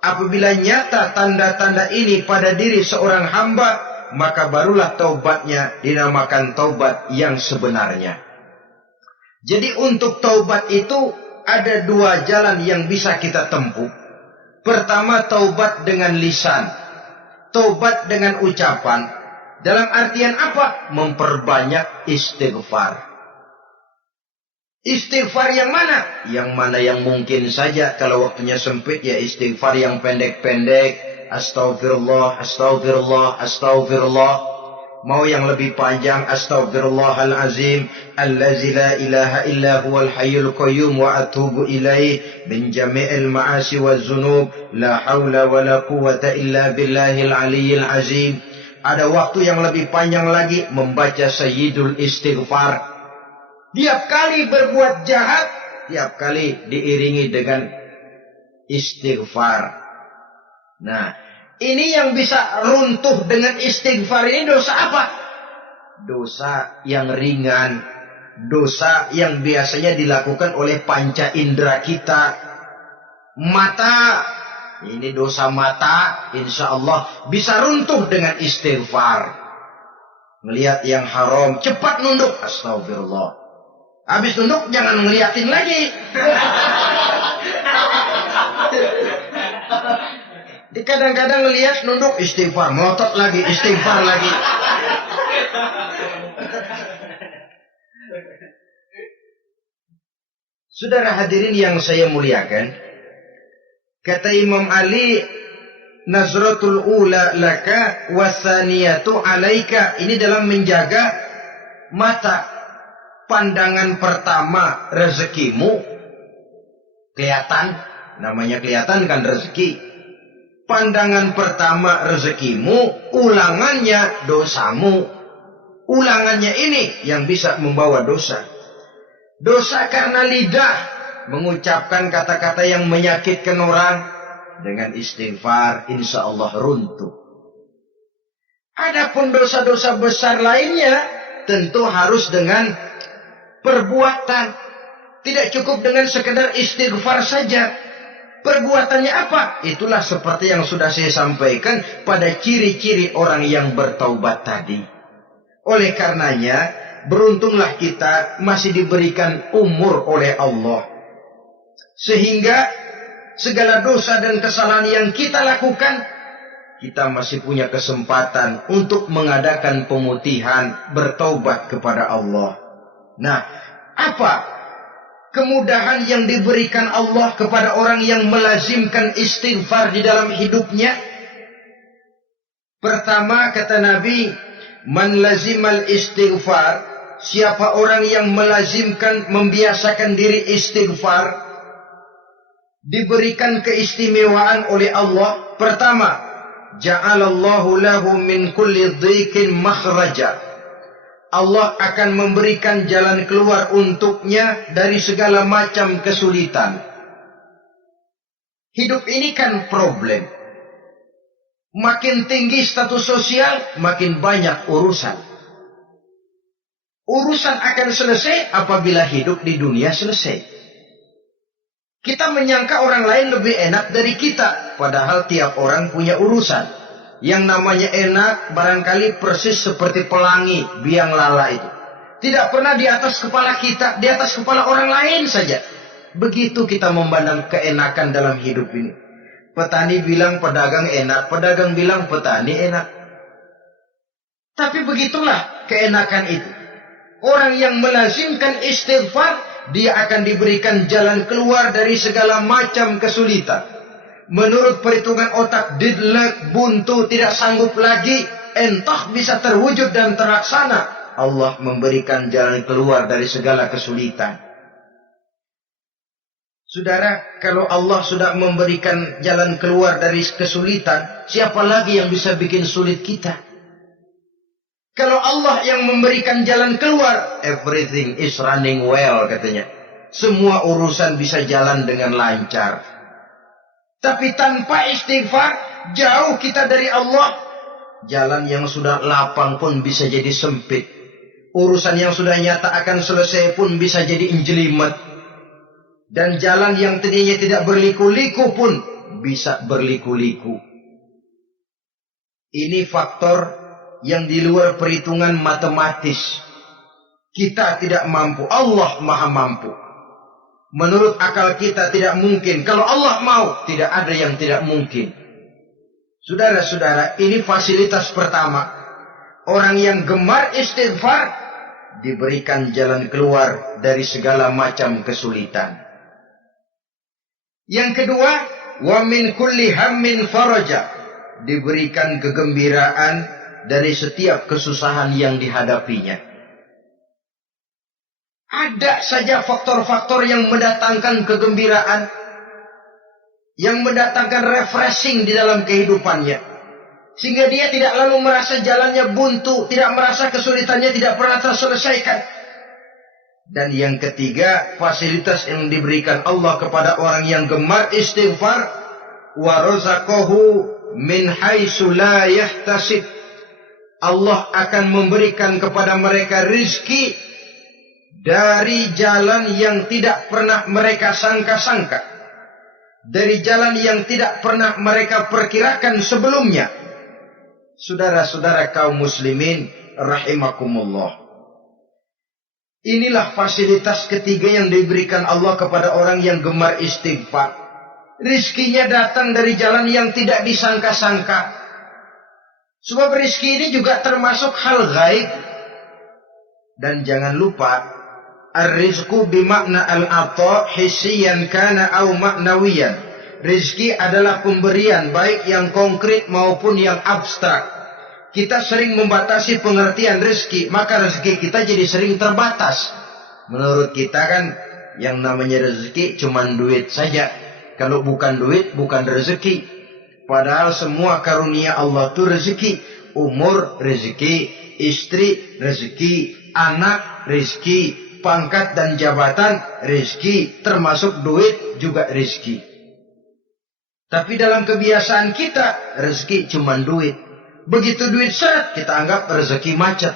Apabila nyata tanda-tanda ini pada diri seorang hamba, maka barulah taubatnya dinamakan taubat yang sebenarnya. Jadi untuk taubat itu ada 2 jalan yang bisa kita tempuh. Pertama, taubat dengan lisan. Taubat dengan ucapan. Dalam artian apa? Memperbanyak istighfar. Istighfar yang mana? Yang mana yang mungkin saja. Kalau waktunya sempit ya istighfar yang pendek-pendek. Astaghfirullah, astaghfirullah, astaghfirullah. Mau yang lebih panjang, astaghfirullahalazim allazi la ilaha illa huwal hayyul qayyum wa atubu ilaih min jami'il ma'asi waz zunub la haula wala quwwata illa billahil aliyyil azim. Ada waktu yang lebih panjang lagi membaca sayyidul istighfar. Tiap kali berbuat jahat, tiap kali diiringi dengan istighfar. Nah, ini yang bisa runtuh dengan istighfar ini dosa apa? Dosa yang ringan. Dosa yang biasanya dilakukan oleh panca indera kita. Mata Ini dosa mata, insya Allah bisa runtuh dengan istighfar. Ngelihat yang haram, cepat nunduk. Astagfirullah. Habis nunduk, jangan ngeliatin lagi. Kadang-kadang ngelihat nunduk, istighfar. Melotot lagi, istighfar lagi. Saudara hadirin yang saya muliakan, kata Imam Ali, nazratul ula laka wasaniyatu alaika. Ini dalam menjaga mata. Pandangan pertama rezekimu kelihatan, namanya kelihatan kan rezeki. Pandangan pertama rezekimu, ulangannya dosamu. Ulangannya ini yang bisa membawa dosa. Dosa karena lidah, mengucapkan kata-kata yang menyakitkan orang. Dengan istighfar, insya Allah runtuh. Adapun dosa-dosa besar lainnya, tentu harus dengan perbuatan. Tidak cukup dengan sekedar istighfar saja. Perbuatannya apa? Itulah seperti yang sudah saya sampaikan pada ciri-ciri orang yang bertaubat tadi. Oleh karenanya, beruntunglah kita masih diberikan umur oleh Allah. Sehingga segala dosa dan kesalahan yang kita lakukan, kita masih punya kesempatan untuk mengadakan pemutihan, bertaubat kepada Allah. Nah, apa kemudahan yang diberikan Allah kepada orang yang melazimkan istighfar di dalam hidupnya? Pertama, kata Nabi, man lazimal istighfar, siapa orang yang melazimkan, membiasakan diri istighfar, diberikan keistimewaan oleh Allah. Pertama, ja'alallahu lahu min kulli dhiqin makhraja. Allah akan memberikan jalan keluar untuknya dari segala macam kesulitan. Hidup ini kan problem. Makin tinggi status sosial, makin banyak urusan. Urusan akan selesai apabila hidup di dunia selesai. Kita menyangka orang lain lebih enak dari kita, padahal tiap orang punya urusan. Yang namanya enak barangkali persis seperti pelangi biang lala itu. Tidak pernah di atas kepala kita, di atas kepala orang lain saja. Begitu kita memandang keenakan dalam hidup ini. Petani bilang pedagang enak, pedagang bilang petani enak. Tapi begitulah keenakan itu. Orang yang melazimkan istighfar, dia akan diberikan jalan keluar dari segala macam kesulitan. Menurut perhitungan otak, deadlock, buntu, tidak sanggup lagi, entah bisa terwujud dan terlaksana. Allah memberikan jalan keluar dari segala kesulitan. Saudara, kalau Allah sudah memberikan jalan keluar dari kesulitan, siapa lagi yang bisa bikin sulit kita? Kalau Allah yang memberikan jalan keluar, everything is running well, katanya. Semua urusan bisa jalan dengan lancar. Tapi tanpa istighfar, jauh kita dari Allah. Jalan yang sudah lapang pun bisa jadi sempit. Urusan yang sudah nyata akan selesai pun bisa jadi injelimet. Dan jalan yang tadinya tidak berliku-liku pun bisa berliku-liku. Ini faktor yang di luar perhitungan matematis. Kita tidak mampu, Allah maha mampu. Menurut akal kita tidak mungkin. Kalau Allah mau, tidak ada yang tidak mungkin. Saudara-saudara, ini fasilitas pertama. Orang yang gemar istighfar diberikan jalan keluar dari segala macam kesulitan. Yang kedua, wa min kulli hammin faraja, diberikan kegembiraan dari setiap kesusahan yang dihadapinya. Ada saja faktor-faktor yang mendatangkan kegembiraan, yang mendatangkan refreshing di dalam kehidupannya. Sehingga dia tidak lalu merasa jalannya buntu, tidak merasa kesulitannya tidak pernah terselesaikan. Dan yang ketiga, fasilitas yang diberikan Allah kepada orang yang gemar istighfar, wa razaqahu min haitsu la yahtasib. Allah akan memberikan kepada mereka rizki dari jalan yang tidak pernah mereka sangka-sangka. dari jalan yang tidak pernah mereka perkirakan sebelumnya. Saudara-saudara kaum muslimin rahimakumullah. Inilah fasilitas ketiga yang diberikan Allah kepada orang yang gemar istighfar. Rizkinya datang dari jalan yang tidak disangka-sangka. Sebab rizki ini juga termasuk hal gaib. Dan jangan lupa, ar-rizku bimakna al-ata hissiyan kana au ma'nawiyan. Rizki adalah pemberian baik yang konkret maupun yang abstrak. Kita sering membatasi pengertian rezeki, maka rezeki kita jadi sering terbatas. Menurut kita kan yang namanya rezeki cuma duit saja. Kalau bukan duit, bukan rezeki. Padahal semua karunia Allah itu rezeki. Umur, rezeki. Istri, rezeki. Anak, rezeki. Pangkat dan jabatan, rezeki. Termasuk duit juga rezeki. Tapi dalam kebiasaan kita, rezeki cuma duit. Begitu duit seret, kita anggap rezeki macet.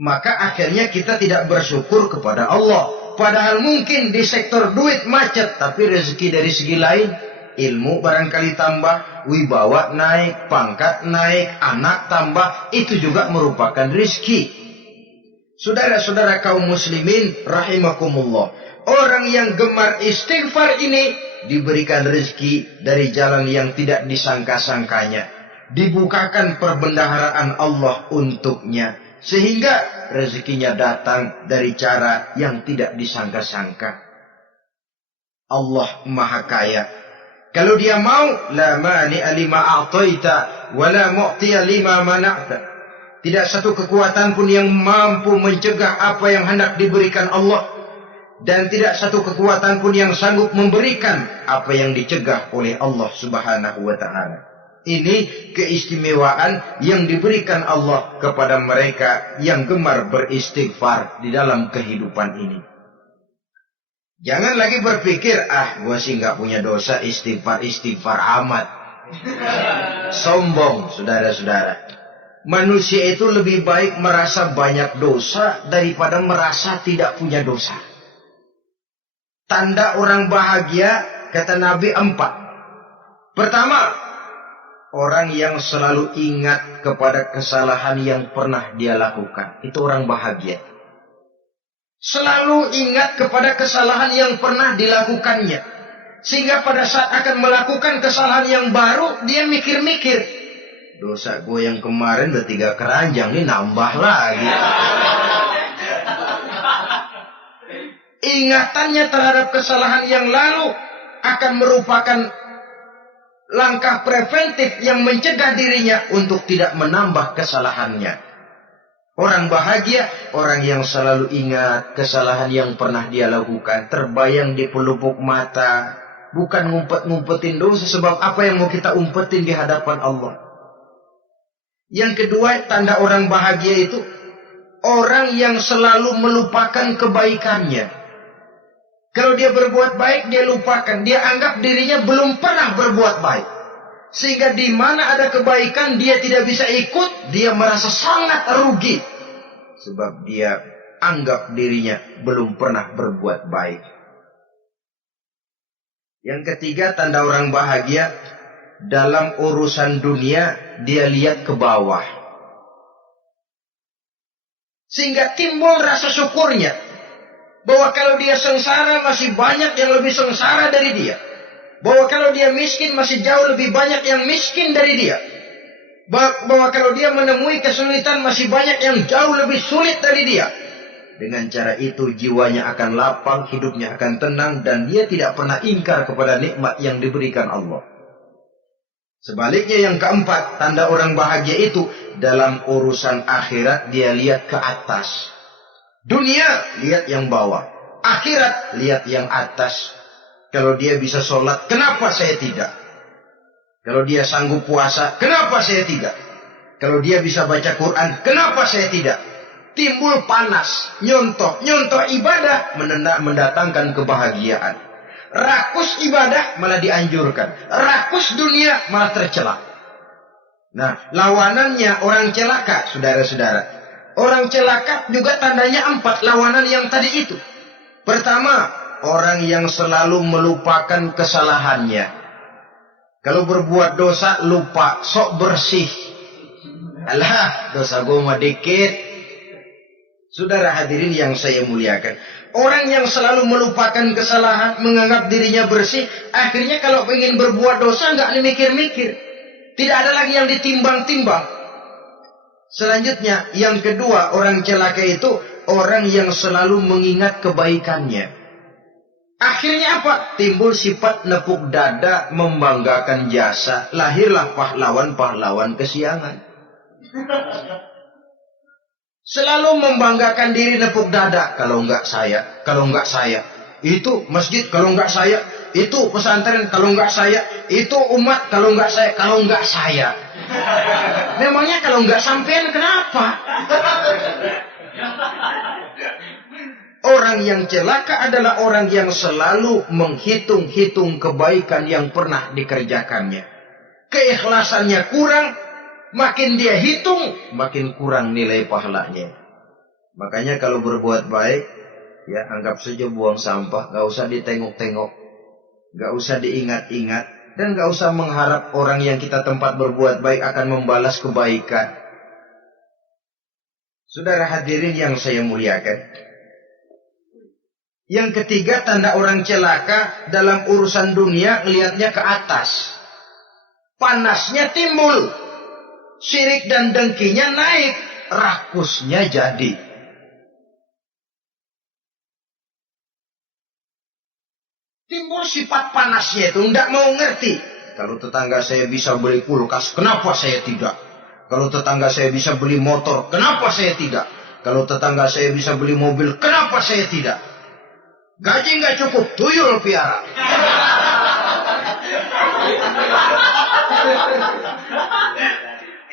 Maka akhirnya kita tidak bersyukur kepada Allah. Padahal mungkin di sektor duit macet, tapi rezeki dari segi lain, ilmu barangkali tambah, wibawa naik, pangkat naik, anak tambah, itu juga merupakan rezeki. Saudara-saudara kaum muslimin rahimakumullah. Orang yang gemar istighfar ini diberikan rezeki dari jalan yang tidak disangka-sangkanya. Dibukakan perbendaharaan Allah untuknya. Sehingga rezekinya datang dari cara yang tidak disangka-sangka. Allah Maha Kaya. Kalau dia mau, la mani'a lima a'taita wa la mu'tiya lima mana'ta. Tidak satu kekuatan pun yang mampu mencegah apa yang hendak diberikan Allah. Dan tidak satu kekuatan pun yang sanggup memberikan apa yang dicegah oleh Allah Subhanahu wa ta'ala. Ini keistimewaan yang diberikan Allah kepada mereka yang gemar beristighfar di dalam kehidupan ini. Jangan lagi berpikir, gua sih nggak punya dosa, istighfar amat. Sombong, saudara-saudara. Manusia itu lebih baik merasa banyak dosa daripada merasa tidak punya dosa. Tanda orang bahagia, kata Nabi 4. Pertama, orang yang selalu ingat kepada kesalahan yang pernah dia lakukan. Itu orang bahagia. Selalu ingat kepada kesalahan yang pernah dilakukannya. Sehingga pada saat akan melakukan kesalahan yang baru, dia mikir-mikir. Dosa gue yang kemarin udah 3 keranjang, ini nambah lagi. Ingatannya terhadap kesalahan yang lalu akan merupakan langkah preventif yang mencegah dirinya untuk tidak menambah kesalahannya. Orang bahagia, orang yang selalu ingat kesalahan yang pernah dia lakukan, terbayang di pelupuk mata, bukan ngumpet-ngumpetin dosa, sebab apa yang mau kita umpetin di hadapan Allah. Yang kedua, tanda orang bahagia itu orang yang selalu melupakan kebaikannya. Kalau dia berbuat baik, dia lupakan. Dia anggap dirinya belum pernah berbuat baik. Sehingga di mana ada kebaikan, dia tidak bisa ikut. Dia merasa sangat rugi. Sebab dia anggap dirinya belum pernah berbuat baik. Yang ketiga, tanda orang bahagia. Dalam urusan dunia, dia lihat ke bawah. Sehingga timbul rasa syukurnya. Bahwa kalau dia sengsara masih banyak yang lebih sengsara dari dia. Bahwa kalau dia miskin masih jauh lebih banyak yang miskin dari dia. Bahwa kalau dia menemui kesulitan masih banyak yang jauh lebih sulit dari dia. Dengan cara itu jiwanya akan lapang, hidupnya akan tenang, dan dia tidak pernah ingkar kepada nikmat yang diberikan Allah. Sebaliknya yang keempat, tanda orang bahagia itu dalam urusan akhirat dia lihat ke atas. Dunia, lihat yang bawah. Akhirat, lihat yang atas. Kalau dia bisa sholat, kenapa saya tidak? Kalau dia sanggup puasa, kenapa saya tidak? Kalau dia bisa baca Quran, kenapa saya tidak? Timbul panas, nyontoh ibadah, mendatangkan kebahagiaan. Rakus ibadah malah dianjurkan. Rakus dunia malah tercela. Nah, lawanannya orang celaka, saudara-saudara. Orang celaka juga tandanya 4 lawanan yang tadi itu. Pertama, orang yang selalu melupakan kesalahannya. Kalau berbuat dosa lupa, sok bersih. Alah, dosa gue mah dikit. Saudara hadirin yang saya muliakan, orang yang selalu melupakan kesalahan, menganggap dirinya bersih, akhirnya kalau ingin berbuat dosa nggak mikir-mikir. Tidak ada lagi yang ditimbang-timbang. Selanjutnya, yang kedua, orang celaka itu orang yang selalu mengingat kebaikannya. Akhirnya apa? Timbul sifat nepuk dada, membanggakan jasa. Lahirlah pahlawan-pahlawan kesiangan. Selalu membanggakan diri, nepuk dada. Kalau enggak saya, kalau enggak saya. Itu masjid, kalau enggak saya. Itu pesantren, kalau enggak saya. Itu umat, kalau enggak saya. Kalau enggak saya. Memangnya kalau enggak sampean kenapa? Orang yang celaka adalah orang yang selalu menghitung-hitung kebaikan yang pernah dikerjakannya. Keikhlasannya kurang, makin dia hitung, makin kurang nilai pahalanya. Makanya kalau berbuat baik, ya anggap saja buang sampah, gak usah ditengok-tengok, gak usah diingat-ingat, dan gak usah mengharap orang yang kita tempat berbuat baik akan membalas kebaikan. Saudara hadirin yang saya muliakan, yang ketiga, tanda orang celaka dalam urusan dunia, lihatnya ke atas. Panasnya timbul. Syirik dan dengkinya naik. Rakusnya jadi. Timbul sifat panasnya itu, tidak mau ngerti. Kalau tetangga saya bisa beli kulkas, kenapa saya tidak? Kalau tetangga saya bisa beli motor, kenapa saya tidak? Kalau tetangga saya bisa beli mobil, kenapa saya tidak? Gaji nggak cukup, tuyul piara.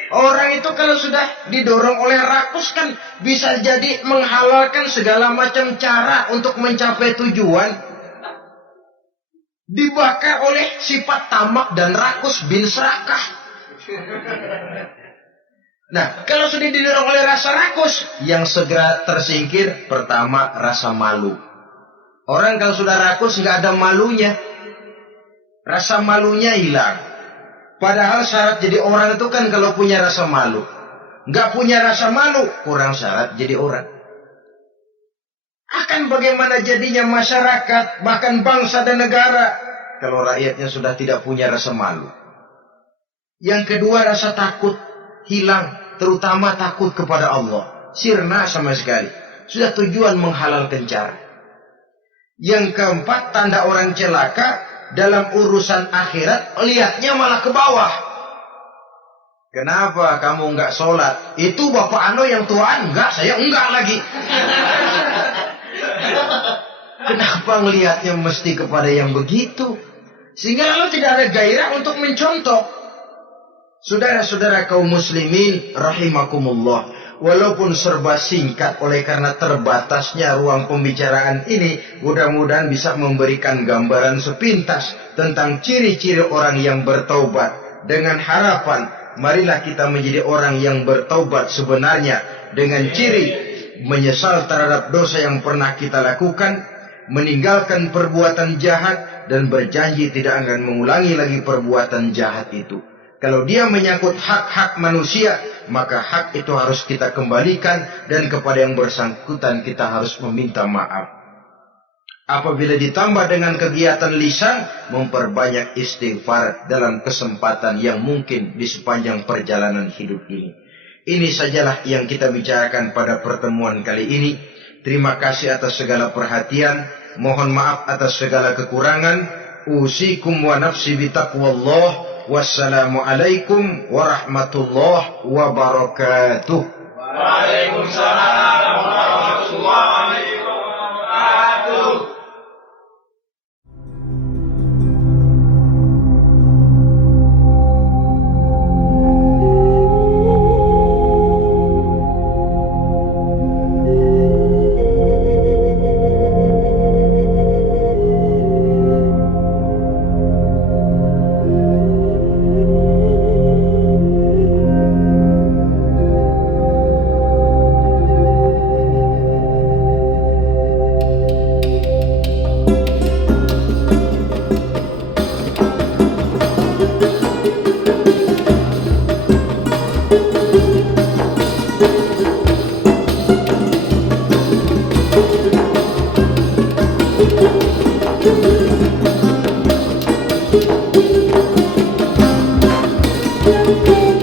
Orang itu kalau sudah didorong oleh rakus kan bisa jadi menghalalkan segala macam cara untuk mencapai tujuan. Dibakar oleh sifat tamak dan rakus bin serakah. Nah, kalau sudah didorong oleh rasa rakus, yang segera tersingkir pertama rasa malu. Orang kalau sudah rakus nggak ada malunya, rasa malunya hilang. Padahal syarat jadi orang itu kan kalau punya rasa malu. Nggak punya rasa malu, kurang syarat jadi orang. Akan bagaimana jadinya masyarakat, bahkan bangsa dan negara, kalau rakyatnya sudah tidak punya rasa malu. Yang kedua, rasa takut hilang, terutama takut kepada Allah. Sirna sama sekali. Sudah tujuan menghalalkan cara. Yang keempat, tanda orang celaka dalam urusan akhirat, lihatnya malah ke bawah. Kenapa kamu enggak sholat? Itu bapak anu yang tuaan? Enggak, saya enggak lagi. Kenapa ngelihatnya mesti kepada yang begitu? Sehingga lalu tidak ada gairah untuk mencontoh. Saudara-saudara kaum muslimin rahimakumullah, walaupun serba singkat oleh karena terbatasnya ruang pembicaraan ini, mudah-mudahan bisa memberikan gambaran sepintas tentang ciri-ciri orang yang bertaubat. Dengan harapan, marilah kita menjadi orang yang bertaubat sebenarnya dengan ciri menyesal terhadap dosa yang pernah kita lakukan, meninggalkan perbuatan jahat, dan berjanji tidak akan mengulangi lagi perbuatan jahat itu. Kalau dia menyangkut hak-hak manusia, maka hak itu harus kita kembalikan, dan kepada yang bersangkutan kita harus meminta maaf. Apabila ditambah dengan kegiatan lisan, memperbanyak istighfar dalam kesempatan yang mungkin di sepanjang perjalanan hidup ini. Ini sajalah yang kita bicarakan pada pertemuan kali ini. Terima kasih atas segala perhatian. Mohon maaf atas segala kekurangan. Usikum wa nafsi bitaqwallah. Wassalamualaikum warahmatullahi wabarakatuh. Waalaikumsalam warahmatullahi wabarakatuh. Thank you.